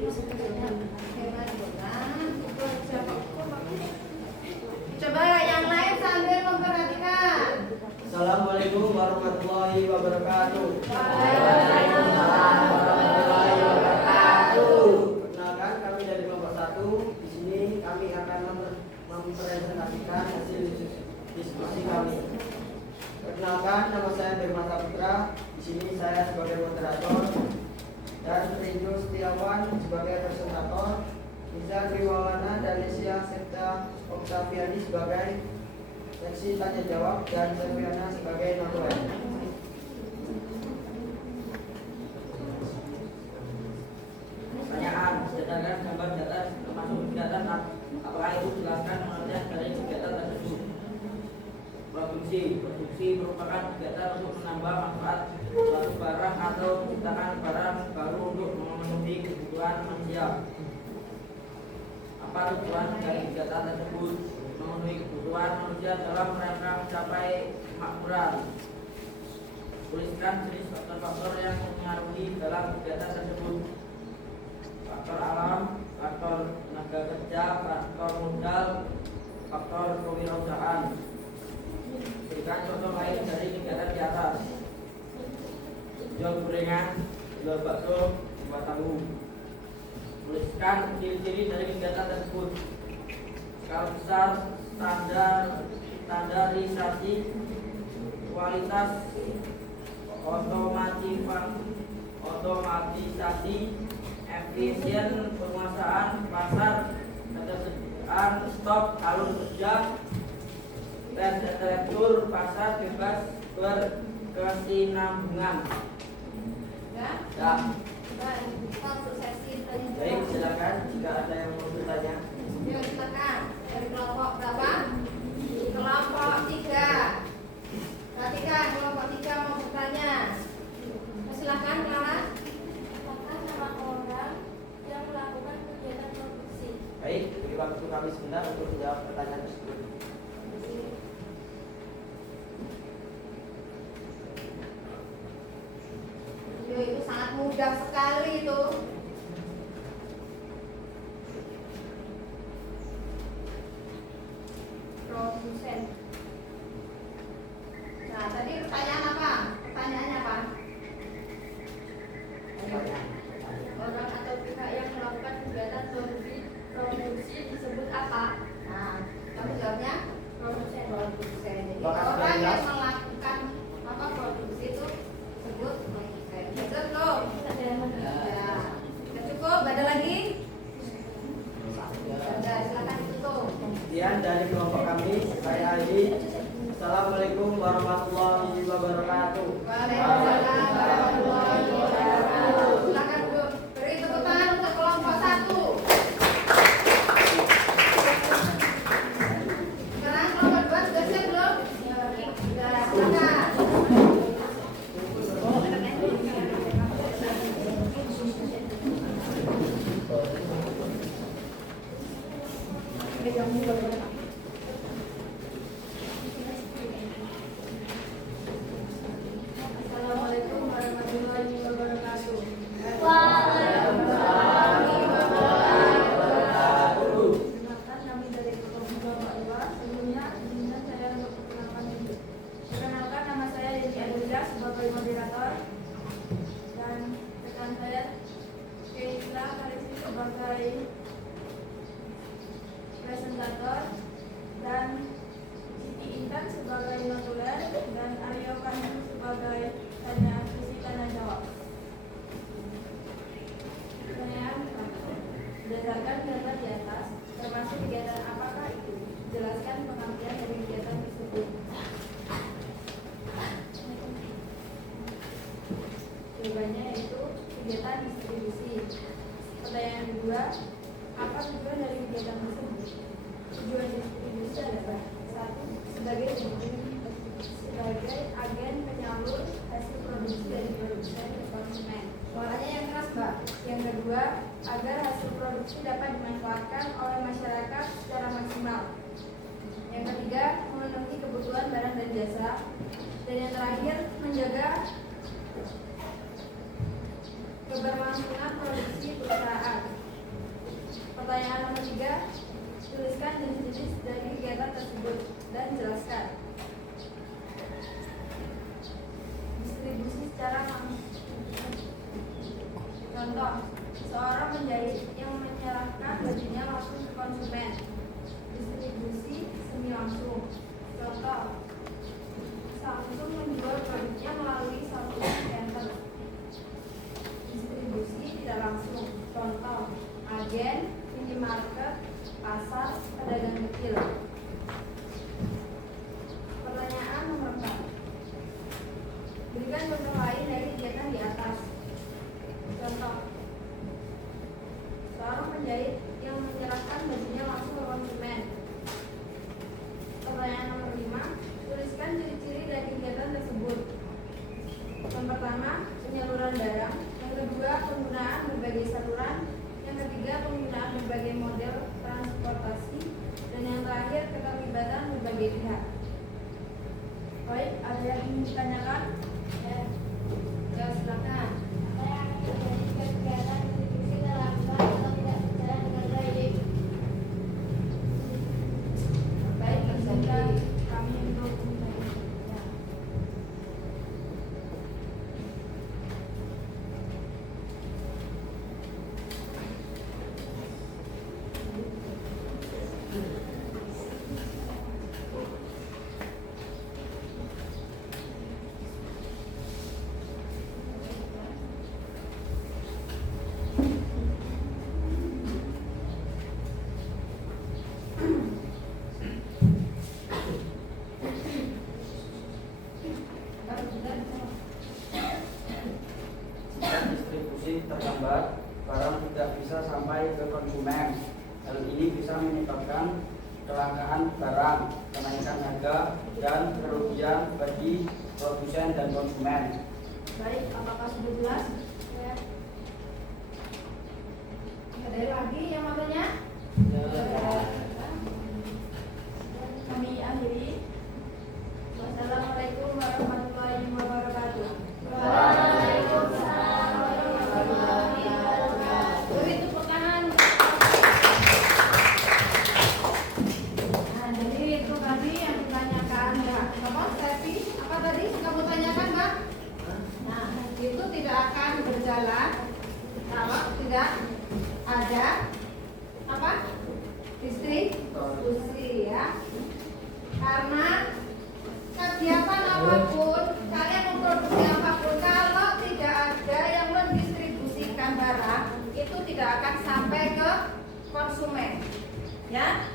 Coba yang lain sambil memperhatikan. Assalamualaikum warahmatullahi wabarakatuh. Waalaikumsalam warahmatullahi wabarakatuh. Perkenalkan, kami dari kelompok 1. Di sini kami akan mempresentasikan hasil diskusi kami. Perkenalkan, nama saya Firman Saputra. Di sini saya sebagai moderator dan Rindu Setiawan sebagai presentator. Nizar Triwawana dan Nesia Septa Oktaviani sebagai seksi tanya jawab dan Selviana sebagai narasumber. Pertanyaan, berdasarkan gambar data termasuk kegiatan apakah itu jelaskan pengertian dari kegiatan tersebut. Produksi merupakan kegiatan untuk menambah manfaat suatu barang atau menciptakan barang baru untuk memenuhi kebutuhan manusia. Apa tujuan dari kegiatan tersebut? Memenuhi kebutuhan manusia dalam rangka mencapai kemakmuran. Tuliskan jenis faktor-faktor yang mempengaruhi dalam kegiatan tersebut. Faktor alam, faktor tenaga kerja, faktor modal, faktor kewirausahaan. Berikan contoh lain dari kegiatan di atas. Jual gorengan, jual bakso, buat tahu. Tuliskan ciri-ciri dari kegiatan tersebut. Skala besar, standarisasi, kualitas, otomatisasi, efisien penguasaan pasar, ketersediaan stok, alur kerja, arsitektur pasar bebas berkesinambungan. Ya. Baik, silakan jika ada yang mau bertanya. Yuk, silakan. Dari kelompok berapa? Kelompok 3. Perhatikan, kelompok 3 mau bertanya. Silakan, Clara. Apakah nama orang yang melakukan kegiatan produksi? Baik, beri waktu kami sebentar untuk menjawab pertanyaan tersebut. Yuk, itu sangat mudah sekali itu. Produsen. Nah, tadi pertanyaan apa? Pertanyaannya apa? Orang atau pihak yang melakukan kegiatan produksi disebut apa? Nah, kamu jawabnya Produsen. produsen. Jadi Apakah sudah orang yang jelas? melakukan apa produksi itu disebut produsen. Betul belum? Ya. Sudah cukup? Ada lagi? Ada, silakan ditutup. Kemudian dari kelompok kami, saya Ali. Assalamualaikum warahmatullahi wabarakatuh. Waalaikumsalam warahmatullahi wabarakatuh. Silakan Bu, beri tepuk tangan untuk kelompok 1. Sekarang kelompok 2 sudah siap belum? Sudah, silakan. Assalamualaikum warahmatullahi wabarakatuh. Perkenalkan, kami dari kelompok 2. Sebelumnya, izinkan saya untuk perkenalkan diri. Perkenalkan, nama saya Yenti Adelia sebagai moderator dan rekan saya Keisla Karisi sebagai presentator dan Siti Intan sebagai notulen dan Aryo Kanu sebagai tanya jawab. Pertanyaan pertama, berdasarkan data di atas, termasuk kegiatan apakah itu? Jelaskan pengertian dari kegiatan tersebut. Jawabannya yaitu kegiatan distribusi. Pertanyaan kedua, apa tujuan dari kegiatan tersebut? Tujuan distribusi adalah 1. Sebagai agen penyalur hasil produksi dari produsen ke konsumen. Suaranya yang keras, Mbak. Yang kedua, agar hasil produksi dapat dimanfaatkan oleh masyarakat secara maksimal. Yang ketiga, memenuhi kebutuhan barang dan jasa. Dan yang terakhir, menjaga keberlangsungan produksi perusahaan. Tuliskan jenis-jenis dari kegiatan tersebut dan jelaskan. Distribusi secara langsung. Contoh, seorang penjahit yang menyerahkan bajunya langsung ke konsumen. Distribusi semi langsung. Contoh, Samsung menjual produknya melalui Samsung Center. Distribusi tidak langsung. Contoh, agen, minimarket, pasar, pedagang kecil. Pertanyaan nomor 4. Berikan contoh lain dari kegiatan di atas. Contoh, seorang penjahit yang menyerahkan bajunya langsung ke konsumen. Pertanyaan nomor 5. Tuliskan ciri-ciri dari kegiatan tersebut. Yang pertama, penyaluran barang. Yang kedua, penggunaan berbagai saluran. Yang ketiga, penggunaan berbagai model transportasi. Dan yang terakhir, keterlibatan berbagai pihak. Baik, ada yang ingin ditanyakan? Ya, silakan. Apa yang akan terjadi jika kegiatan distribusi terlambat atau tidak berjalan dengan baik? Baik, izinkan kami untuk menjawab. Jika distribusi terlambat, barang tidak bisa sampai ke konsumen. Hal ini bisa menyebabkan kelangkaan barang, kenaikan harga, dan kerugian bagi produsen dan konsumen. Baik, apakah sudah jelas? Ya. Ada lagi yang mau tanya? Kami akhiri. Wassalamualaikum warahmatullahi wabarakatuh. Waalaikumsalam warahmatullahi wabarakatuh. Beri tepuk tangan. Nah, jadi itu tadi yang ditanyakan ya. Bapak Stevi, apa tadi kamu tanyakan, Mbak? Nah, itu tidak akan berjalan kalau tidak ada apa? Distribusi ya. Karena kegiatan apapun, kalian memproduksi apapun, kalau tidak ada yang mendistribusikan barang, itu tidak akan sampai ke konsumen. Ya,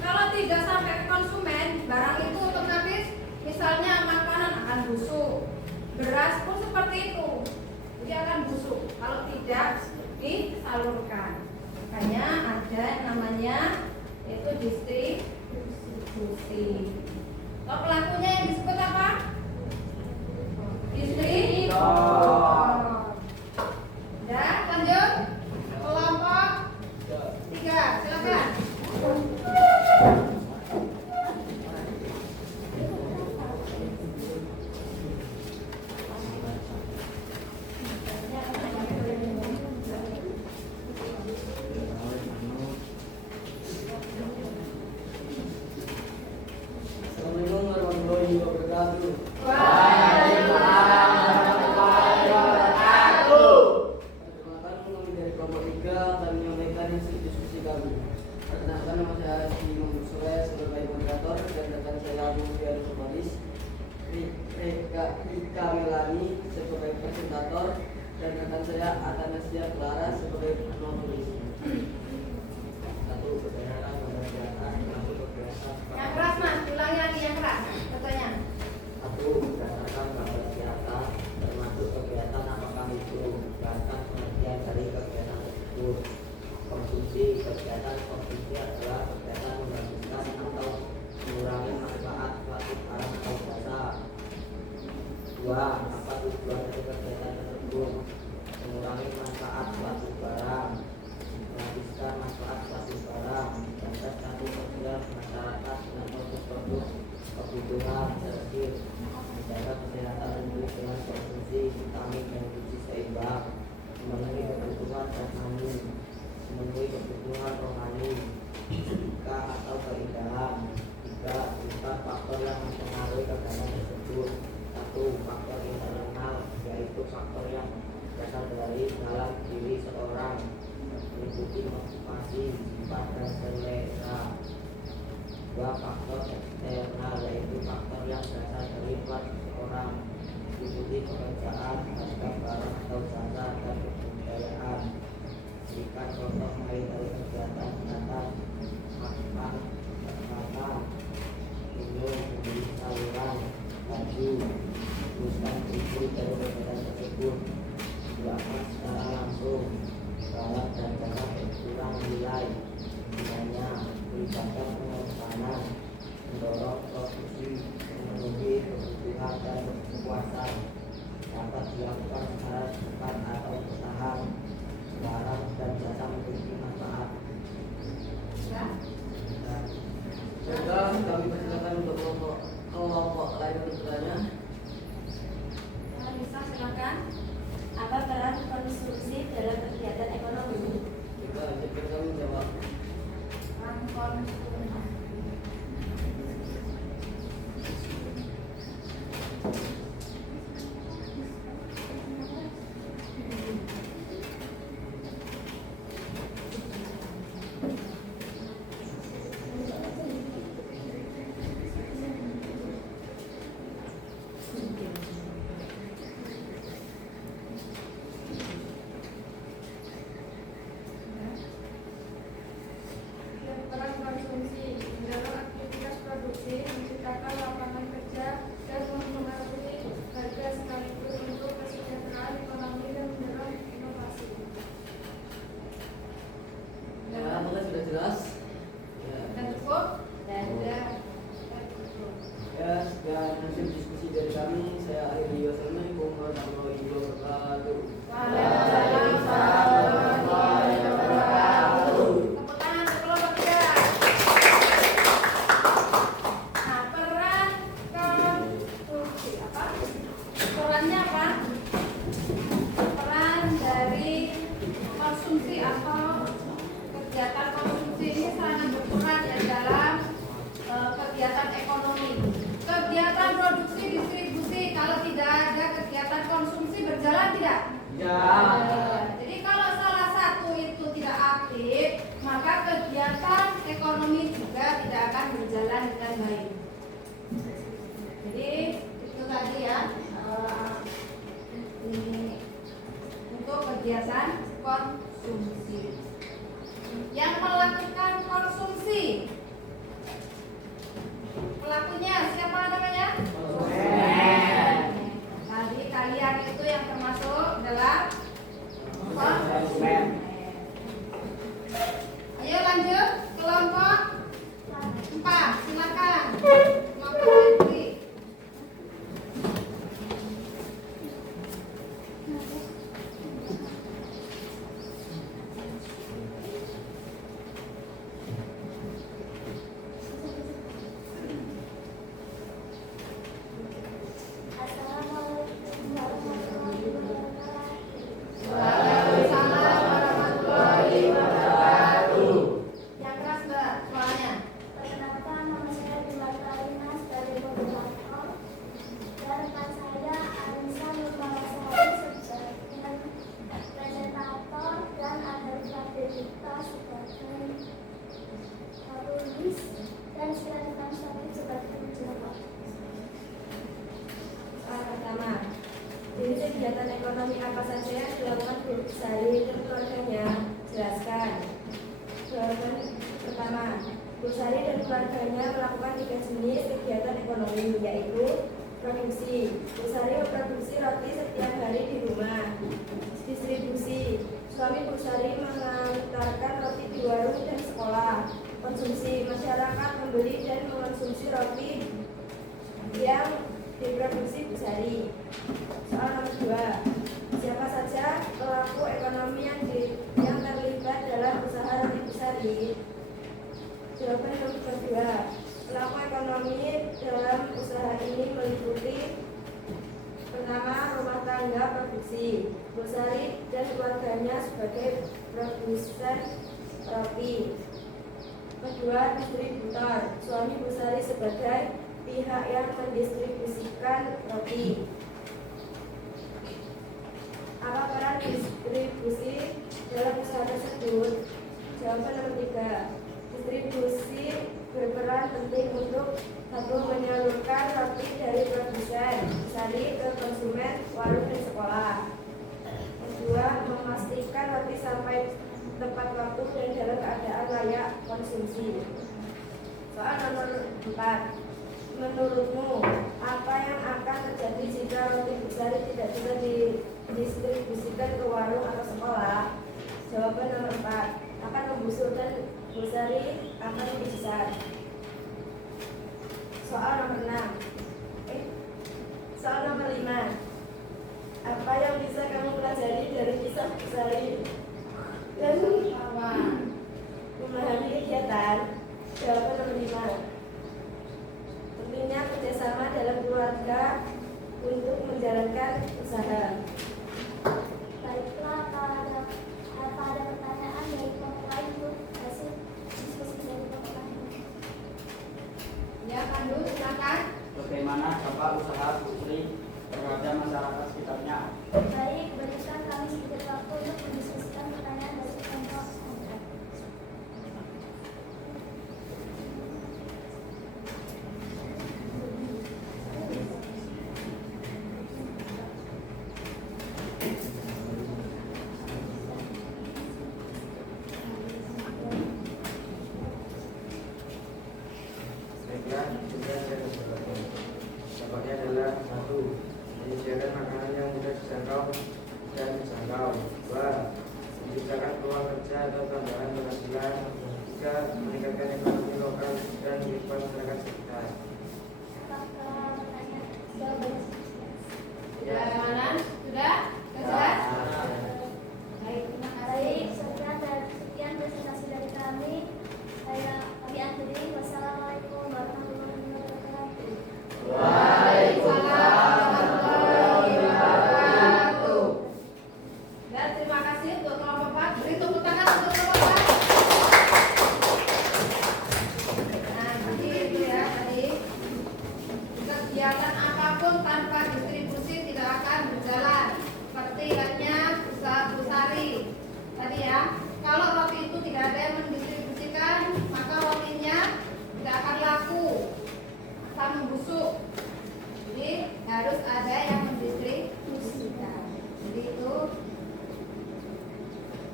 kalau tidak sampai ke konsumen, barang itu otomatis, misalnya makanan akan busuk, beras pun seperti itu, dia akan busuk kalau tidak disalurkan. Makanya ada yang namanya itu distribusi. Kalau pelakunya yang disebut apa? Distributor. Ya, lanjut. Kelompok 3, silakan. Assalamualaikum warahmatullahi wabarakatuh. Perkenalkan, kami dari kelompok 3 akan menyampaikan hasil diskusi kami. Perkenalkan, nama saya Rizky Muhammad Soleh sebagai moderator dan rekan saya Mufian Subaris, Rika Melani sebagai presentator, dan rekan saya Atanasia Clara sebagai penulis. Satu kebenaran keberpihakan, satu kebiasaan. Yang keras mas, ulangi lagi yang keras. Pertanyaan. Satu, berdasarkan gambar data termasuk kegiatan apakah itu berdasarkan pengertian dari kegiatan tersebut. Konsumsi, kegiatan konsumsi adalah kegiatan membaguskan atau mengurangi manfaat suatu barang atau jasa. Dua, apa tujuan dari kegiatan tersebut? Mengurangi manfaat suatu barang, menghabiskan manfaat suatu barang, dan satu sosial masyarakat dengan produk-produk kebutuhan servis, menjaga kesehatan tubuh dengan konsumsi vitamin dan gizi seimbang, memenuhi kebutuhan jasmani, memenuhi kebutuhan rohani, etika atau keindahan. 3. Empat faktor yang mempengaruhi keadaan tersebut. 1. Faktor internal, yaitu faktor yang berasal dari dalam diri seorang, meliputi motivasi, sifat, dan selera. 2. Faktor eksternal, yaitu faktor yang berasal dari luar seorang, meliputi pekerjaan, harga barang atau jasa, dan kebudayaan. Berikan contoh mulai dari kegiatan nyata, makan, bermakan, minum, membeli sayuran, baju. Teruskan isi dari kegiatan tersebut. Gunakan secara langsung barang dan jasa berkurang nilai. Misalnya, melibatkan pengorbanan, mendorong produksi, memenuhi kebutuhan dan kepuasan. Dapat dilakukan secara cepat atau bertahap. Barang dan jasa memiliki manfaat. Sekarang kami persilakan untuk kelompok lain bertanya. Bisa silakan. Apa peran konsumsi dalam kegiatan ekonomi? Kita cepat kami jawab. Peran konsumsi. Peran konsumsi dalam aktivitas produksi menciptakan lapangan kerja dan mempengaruhi harga sekaligus untuk kesejahteraan ekonomi dan mendorong inovasi. Apakah sudah jelas? Dan cukup? Dan Ya, sekian hasil diskusi dari kami. Saya akhiri. Wassalamualaikum warahmatullahi wabarakatuh. Waalaikumsalam warahmatullahi wabarakatuh. Tepuk tangan sekelompok ya. Nah, peran konsumsi apa? Perannya apa? Peran dari konsumsi atau kegiatan konsumsi ini sangat berperan ya dalam kegiatan ekonomi. Kegiatan produksi distribusi kalau tidak ada kegiatan konsumsi berjalan tidak? Ya. Jadi kalau salah satu itu tidak aktif, maka kegiatan ekonomi juga tidak akan berjalan dengan baik. Jadi itu tadi ya ini untuk kegiatan konsumsi. Yang melakukan konsumsi, pelakunya siapa namanya? Tadi kalian itu yang termasuk dalam konsumen. Ayo lanjut kelompok 4, silakan. Kelompok Hendri. Assalamualaikum warahmatullahi wabarakatuh. Waalaikumsalam warahmatullahi wabarakatuh. Yang keras Mbak suaranya. Perkenalkan, nama saya Bima Kalimas dari Moderator dan rekan saya Anissa Nurmalasari dengan presentator dan ada Fadilita sebagai penulis dan silakan Syafid sebagai penjawab. pertama, ini kegiatan ekonomi apa saja yang dilakukan Bu Sari dan keluarganya? Jelaskan. Jawaban pertama, Bu Sari dan keluarganya melakukan 3 jenis kegiatan ekonomi, yaitu produksi. Bu Sari memproduksi roti setiap hari di rumah. Distribusi. Suami Bu Sari mengantarkan roti di warung dan sekolah. Konsumsi. Masyarakat membeli dan mengonsumsi roti yang diproduksi Bu Sari. Soal nomor 2, siapa saja pelaku ekonomi yang terlibat dalam usaha roti Bu Sari? Jawaban nomor 2, pelaku ekonomi dalam usaha ini meliputi pertama, rumah tangga produksi. Bu Sari dan keluarganya sebagai produsen roti. Kedua, distributor. Suami Bu Sari sebagai pihak yang mendistribusikan roti. Apa peran distribusi dalam usaha tersebut? Jawaban nomor 3. Distribusi berperan penting untuk satu, menyalurkan roti dari produsen Sari ke konsumen, warung dan sekolah. Kedua, memastikan roti sampai tepat waktu dan dalam keadaan layak konsumsi. Soal nomor 4. Menurutmu, apa yang akan terjadi jika roti Bu Sari tidak bisa didistribusikan ke warung atau sekolah? Jawaban nomor 4. Akan membusuk dan Bu Sari akan besar. Soal nomor 6. Soal nomor 5. Apa yang bisa kamu pelajari dari kisah Bu Sari dan memahami kegiatan? Jawaban nomor 5. Pentingnya kerjasama dalam keluarga untuk menjalankan usaha. Baiklah, kalau ada pertanyaan dari kelompok lain Bu, hasil diskusi dari kelompok lain. Ya, Pandu, silakan. Bagaimana dampak usaha Bu Sri terhadap masyarakat sekitarnya? Baik, berikan kami sedikit waktu untuk mendiskusikan pertanyaan dari kelompok komplek. Dampaknya adalah 1. Menyediakan makanan yang mudah dijangkau dan dijangkau. 2. Menciptakan peluang kerja atau tambahan penghasilan. 3. Meningkatkan ekonomi lokal dan kehidupan masyarakat sekitar. Apakah pertanyaan jawabannya sudah? Sudah mana? Sudah? Sudah? Baik, terima kasih. Sekian presentasi dari kami. Kami akhiri. Wassalamualaikum warahmatullahi wabarakatuh. Waalaikumsalam warahmatullahi wabarakatuh. Dan terima kasih untuk kelompok 4. Beri tepuk tangan untuk kelompok 4. Nah, jadi itu ya tadi. Kegiatan apapun tanpa distribusi tidak akan berjalan. Seperti halnya usaha Bu Sari tadi ya. Kalau roti itu tidak ada yang mendistribusikan, maka rotinya tidak akan laku, akan membusuk. Jadi harus ada yang mendistribusikan. Jadi itu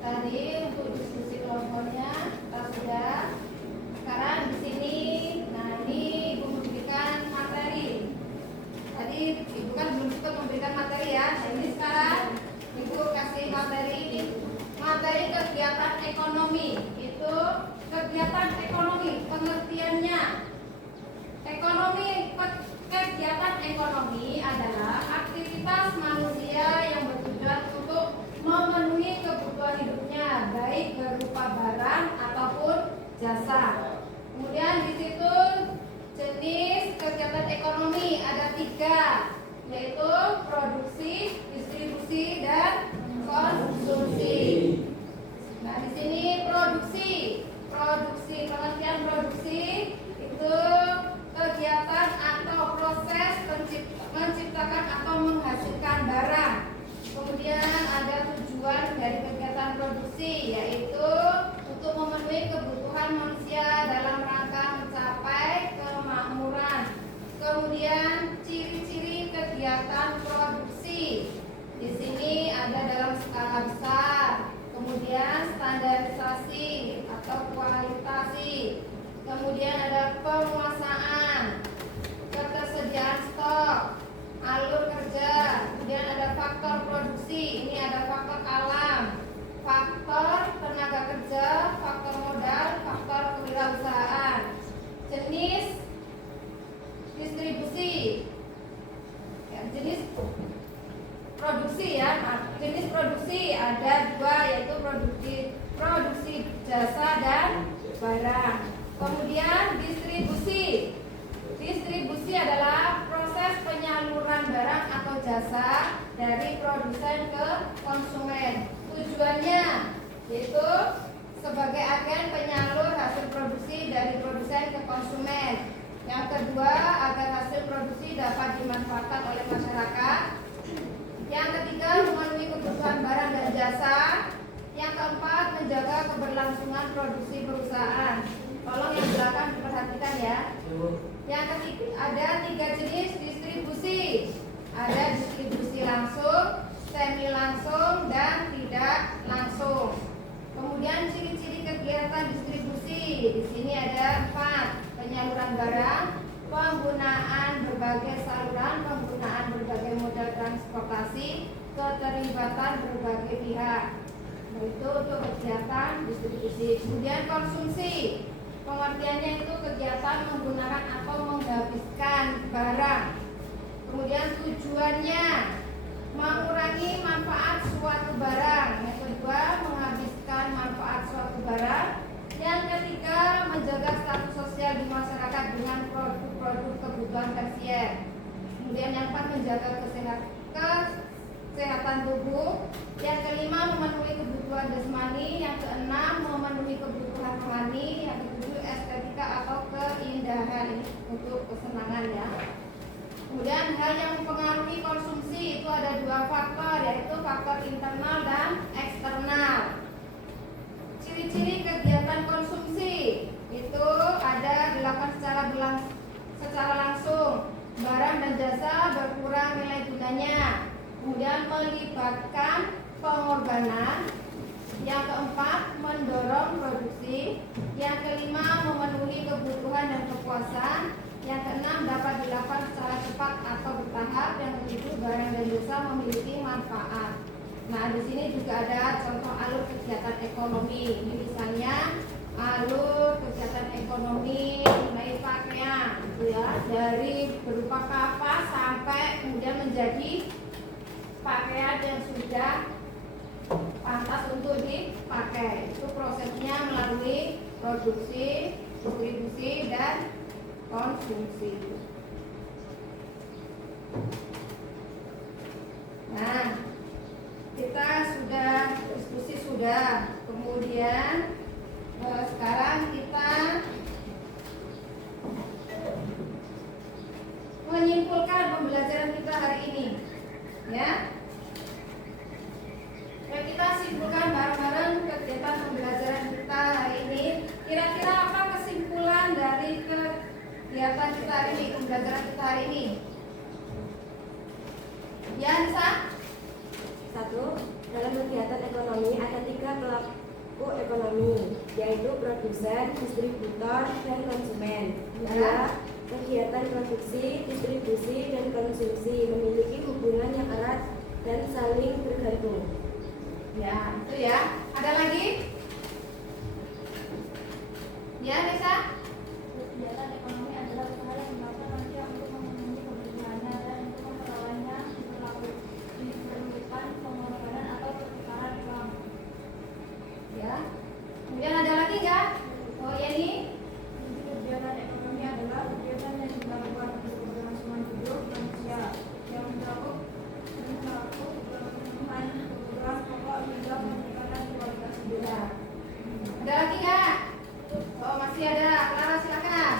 tadi untuk diskusi kelompoknya kita sudah. Sekarang di sini, nah ini Ibu memberikan materi. Tadi Ibu kan belum sempat memberikan materi ya. Nah, ini sekarang Ibu kasih materi ini. Materi kegiatan ekonomi. Itu kegiatan ekonomi, pengertiannya. Kegiatan ekonomi adalah aktivitas manusia yang bertujuan untuk memenuhi kebutuhan hidupnya, baik berupa barang ataupun jasa. Kemudian di situ jenis kegiatan ekonomi ada 3, yaitu produksi, distribusi, dan konsumsi. Nah, di sini produksi, pengertian produksi itu kegiatan atau proses menciptakan atau menghasilkan barang. Kemudian ada tujuan dari kegiatan produksi, yaitu untuk memenuhi kebutuhan manusia dalam rangka mencapai kemakmuran. Kemudian ciri-ciri kegiatan produksi. Di sini ada dalam skala besar, kemudian standarisasi atau kualitasi, kemudian ada penguasaan, ketersediaan stok, alur kerja, kemudian ada faktor produksi, ini ada faktor alam, faktor tenaga kerja, faktor modal, faktor kewirausahaan. Jenis distribusi, ya, jenis produksi ya. Jenis produksi ada 2, yaitu produksi jasa dan barang. Kemudian distribusi adalah proses penyaluran barang atau jasa dari produsen ke konsumen. Tujuannya yaitu sebagai agen penyalur hasil produksi produksi dapat dimanfaatkan oleh masyarakat. Yang ketiga, memenuhi kebutuhan barang dan jasa. Yang keempat, menjaga keberlangsungan produksi perusahaan. Tolong yang belakang diperhatikan ya. Yang ketiga, ada 3 jenis distribusi. Ada distribusi langsung, semi langsung, dan tidak langsung. Kemudian ciri-ciri kegiatan distribusi. Di sini ada 4. Penyaluran barang, penggunaan berbagai saluran, penggunaan berbagai moda transportasi, keterlibatan berbagai pihak. Itu untuk kegiatan distribusi. Kemudian konsumsi. Pengertiannya itu kegiatan menggunakan atau menghabiskan barang. Kemudian tujuannya mengurangi manfaat suatu barang. Yang kedua, menghabiskan manfaat suatu barang. Yang ketiga, menjaga status sosial di masyarakat dengan produk-produk kebutuhan tersier. Kemudian yang keempat, menjaga kesehatan tubuh. Yang kelima, memenuhi kebutuhan jasmani. Yang keenam, memenuhi kebutuhan rohani. Yang ketujuh, estetika atau keindahan. Ini untuk kesenangan ya. Kemudian hal yang mempengaruhi konsumsi itu ada 2 faktor, yaitu faktor internal dan eksternal. Ciri-ciri kegiatan konsumsi itu ada 8 secara langsung. Barang dan jasa berkurang nilai gunanya. Kemudian melibatkan pengorbanan. Yang keempat, mendorong produksi. Yang kelima, memenuhi kebutuhan dan kepuasan. Yang keenam, dapat dilakukan secara cepat atau bertahap. Yang ketujuh, barang dan jasa memiliki manfaat. Nah, di sini juga ada contoh alur kegiatan ekonomi. Ini misalnya alur kegiatan ekonomi mulai pakaian, gitu ya, dari berupa kapas sampai kemudian menjadi pakaian yang sudah pantas untuk dipakai. Itu prosesnya melalui produksi, distribusi, dan konsumsi. Nah, kita sudah diskusi sudah. Kemudian sekarang kita menyimpulkan pembelajaran kita hari ini, ya. Kita simpulkan bareng-bareng kegiatan pembelajaran kita hari ini. Kira-kira apa kesimpulan dari kegiatan kita hari ini, pembelajaran kita hari ini? Ya, Nisa? 1. Dalam kegiatan ekonomi ada 3 pelaku ekonomi, yaitu produsen, distributor, dan konsumen. 2. Kegiatan produksi, distribusi, dan konsumsi memiliki hubungan yang erat dan saling bergantung. Ya, itu ya. Ada lagi? Ya, Nisa? Kegiatan ekonomi adalah usaha yang dilakukan manusia untuk memenuhi kebutuhannya dan untuk memperolehnya diperlukan pengorbanan atau pertukaran uang. Ya. Kemudian ada lagi nggak? Oh, ya ini. Kegiatan ekonomi adalah kegiatan yang dilakukan untuk keberlangsungan hidup manusia yang mencakup pemenuhan kebutuhan pokok hingga meningkatkan kualitas hidup. Ya. Ada lagi nggak? Oh, masih ada. Clara, silakan.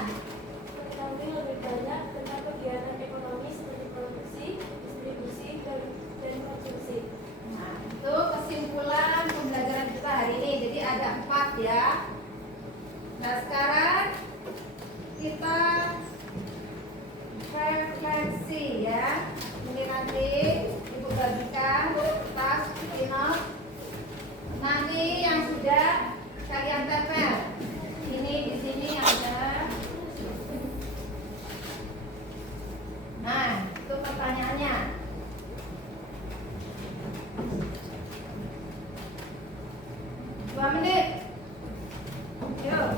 Ketahui lebih banyak tentang kegiatan ekonomi seperti produksi, distribusi, dan konsumsi. Nah, itu kesimpulan pembelajaran kita hari ini. Jadi ada 4 ya. Nah, sekarang kita refleksi ya. Ini nanti Ibu bagikan tas pinot. Nanti yang sudah kalian tempel. Ini di sini ada. Nah, itu pertanyaannya. Dua menit. Yuk.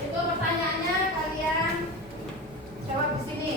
Itu pertanyaannya kalian jawab di sini.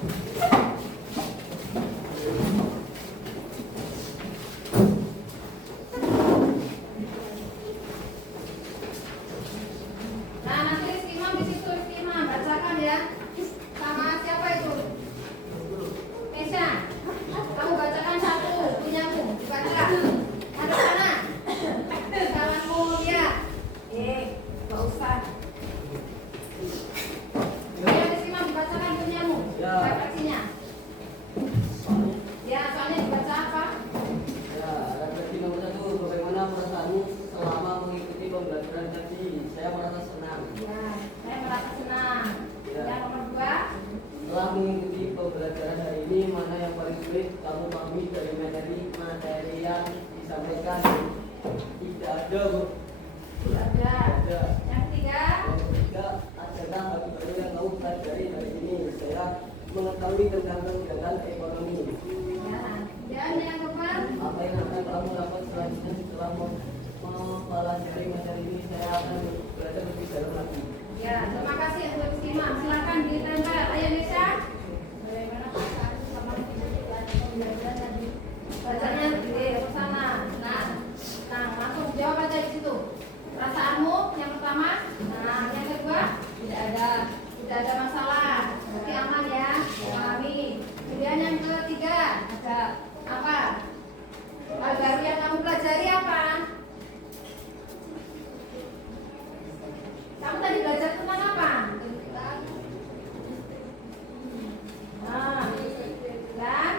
Nah, nanti Rizky Imam di situ, Rizky Imam bacakan ya. Sama siapa itu? Mesya. Kamu bacakan satu punyamu. Baca. Ada sana. Kawanmu ya. Gak usah. Ayo Rizky Imam bacakan punyamu. Ya. Redaksinya. Ya, soalnya dibaca apa? Ya, redaksi nomor 1, bagaimana perasaanmu selama mengikuti pembelajaran tadi? Saya merasa senang. Ya, saya merasa senang. Ya. Yang nomor 2. Setelah mengikuti pembelajaran hari ini, mana yang paling sulit kamu pahami dari materi yang disampaikan? Tidak ada, Bu. Tidak ada. Ada. Yang ketiga. Yang ketiga, adakah hal baru yang kamu pelajari hari ini? Saya mengetahui tentang kegiatan ekonomi. Ya, dan yang keempat. Apa yang akan kamu lakukan selanjutnya setelah mempelajari materi ini? Saya akan belajar lebih dalam lagi. Ya, terima kasih untuk Rizky Imam. Silakan ditempel. Ayo Nisha. Bagaimana perasaan selama mengikuti pembelajaran tadi? Bacanya di sana. Nah, langsung jawab aja di situ. Perasaanmu yang pertama. Nah, yang kedua. Tidak ada masalah. Berarti aman ya. Memahami. Kemudian yang ketiga. Ada apa? Hal baru yang kamu pelajari apa? Kamu tadi belajar tentang apa? Nah, dan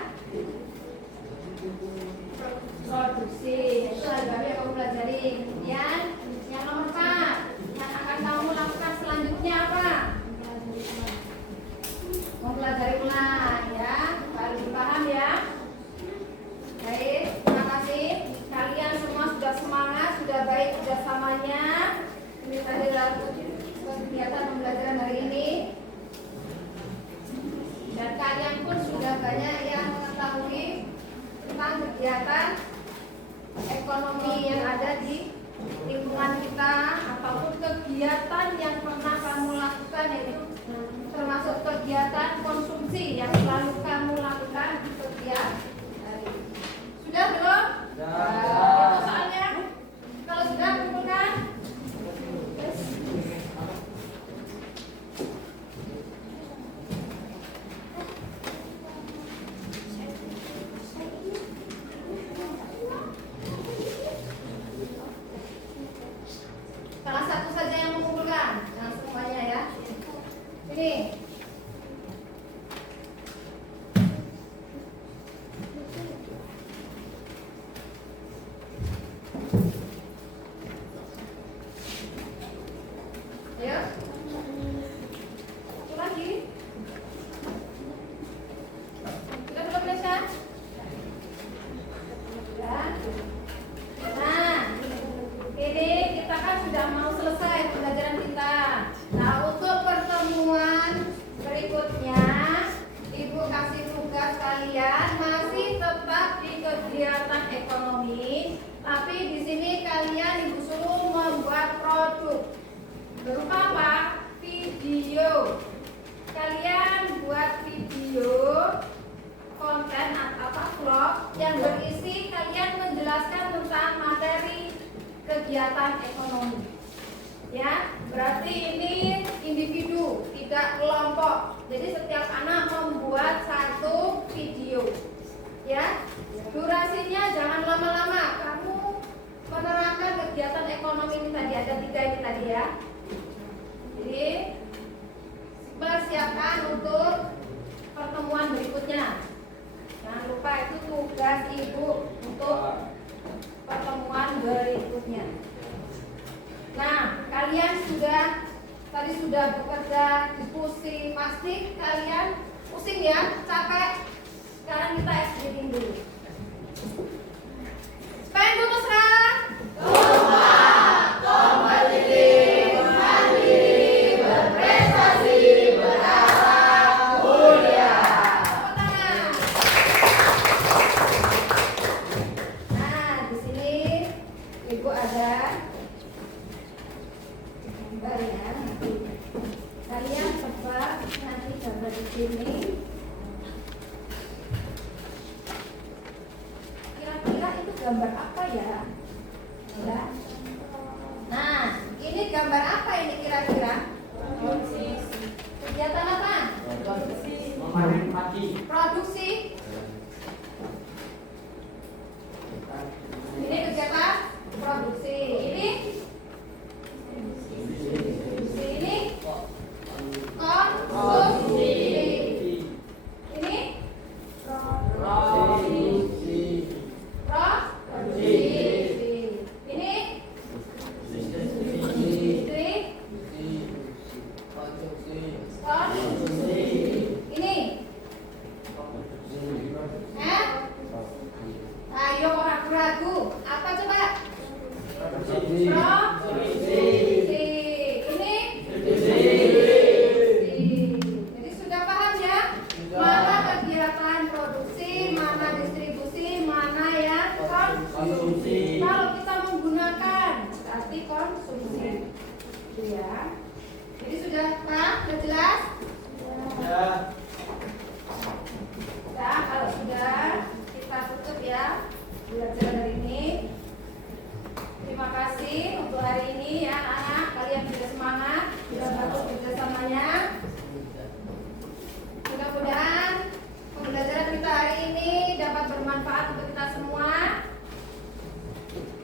produksi itu hal baru yang kamu pelajari. Kemudian yang nomor 4, yang akan kamu lakukan selanjutnya apa? Mempelajari ulang ya. Baru paham ya. Baik, terima kasih. Kalian semua sudah semangat, sudah baik kerjasamanya. Ini tadi adalah kegiatan pembelajaran hari ini. Dan kalian pun sudah banyak yang mengetahui tentang kegiatan ekonomi yang ada di lingkungan kita ataupun kegiatan yang pernah kamu lakukan, yaitu termasuk kegiatan konsumsi yang selalu kamu lakukan di setiap hari. Sudah belum? Itu soalnya. Kalau sudah kumpulkan. Salah satu saja yang mengumpulkan, jangan semuanya ya. Ini. Ayo. Satu lagi. Sudah belum Nesha? Sudah. Nah, ini kita kan sudah mau selesai pembelajaran kita. Nah, untuk pertemuan berikutnya, Ibu kasih tugas kalian masih tetap di kegiatan ekonomi, tapi di sini kalian Ibu suruh membuat produk berupa apa? Video. Kalian buat video konten atau vlog yang berisi kalian menjelaskan tentang materi kegiatan ekonomi. Ya, berarti ini individu, tidak kelompok. Jadi setiap anak membuat satu video. Ya, durasinya jangan lama-lama. Kamu menerangkan kegiatan ekonomi ini tadi, ada 3 ini tadi ya. Jadi persiapkan untuk pertemuan berikutnya. Jangan lupa itu tugas Ibu untuk pertemuan berikutnya. Nah, kalian tadi sudah bekerja, diskusi, pasti kalian pusing ya, capek. Sekarang kita exhibiting dulu. Pen dulu serang. Ibu ada gambarnya nanti. Kalian coba nanti gambar di sini. gambar apa ya? Ya. Nah, ini gambar apa ini kira-kira? Kegiatan apa? Memanen padi. Produksi. Ini kegiatan produksi. Ini ini konsumsi. Ini produksi. Ini industri. Konsumsi. Ini ayo orang ragu. Apa coba? Produksi. Ini jadi sudah paham ya? Mana kegiatan produksi, mana distribusi, mana yang konsumsi. Kalau kita menggunakan berarti konsumsi. Itu ya. Jadi sudah paham? Sudah jelas? Ya. Nah, kalau sudah kita tutup ya belajar hari ini. Terima kasih untuk hari ini ya anak-anak, kalian sudah semangat, sudah bagus kerjasamanya. Mudah-mudahan pembelajaran kita hari ini dapat bermanfaat untuk kita semua.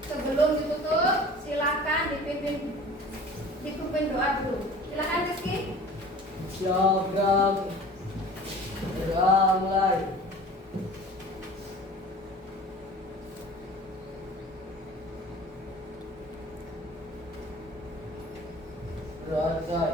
Sebelum ditutup, silakan dipimpin doa dulu. Silakan Rizky. Siap, mulai. Raja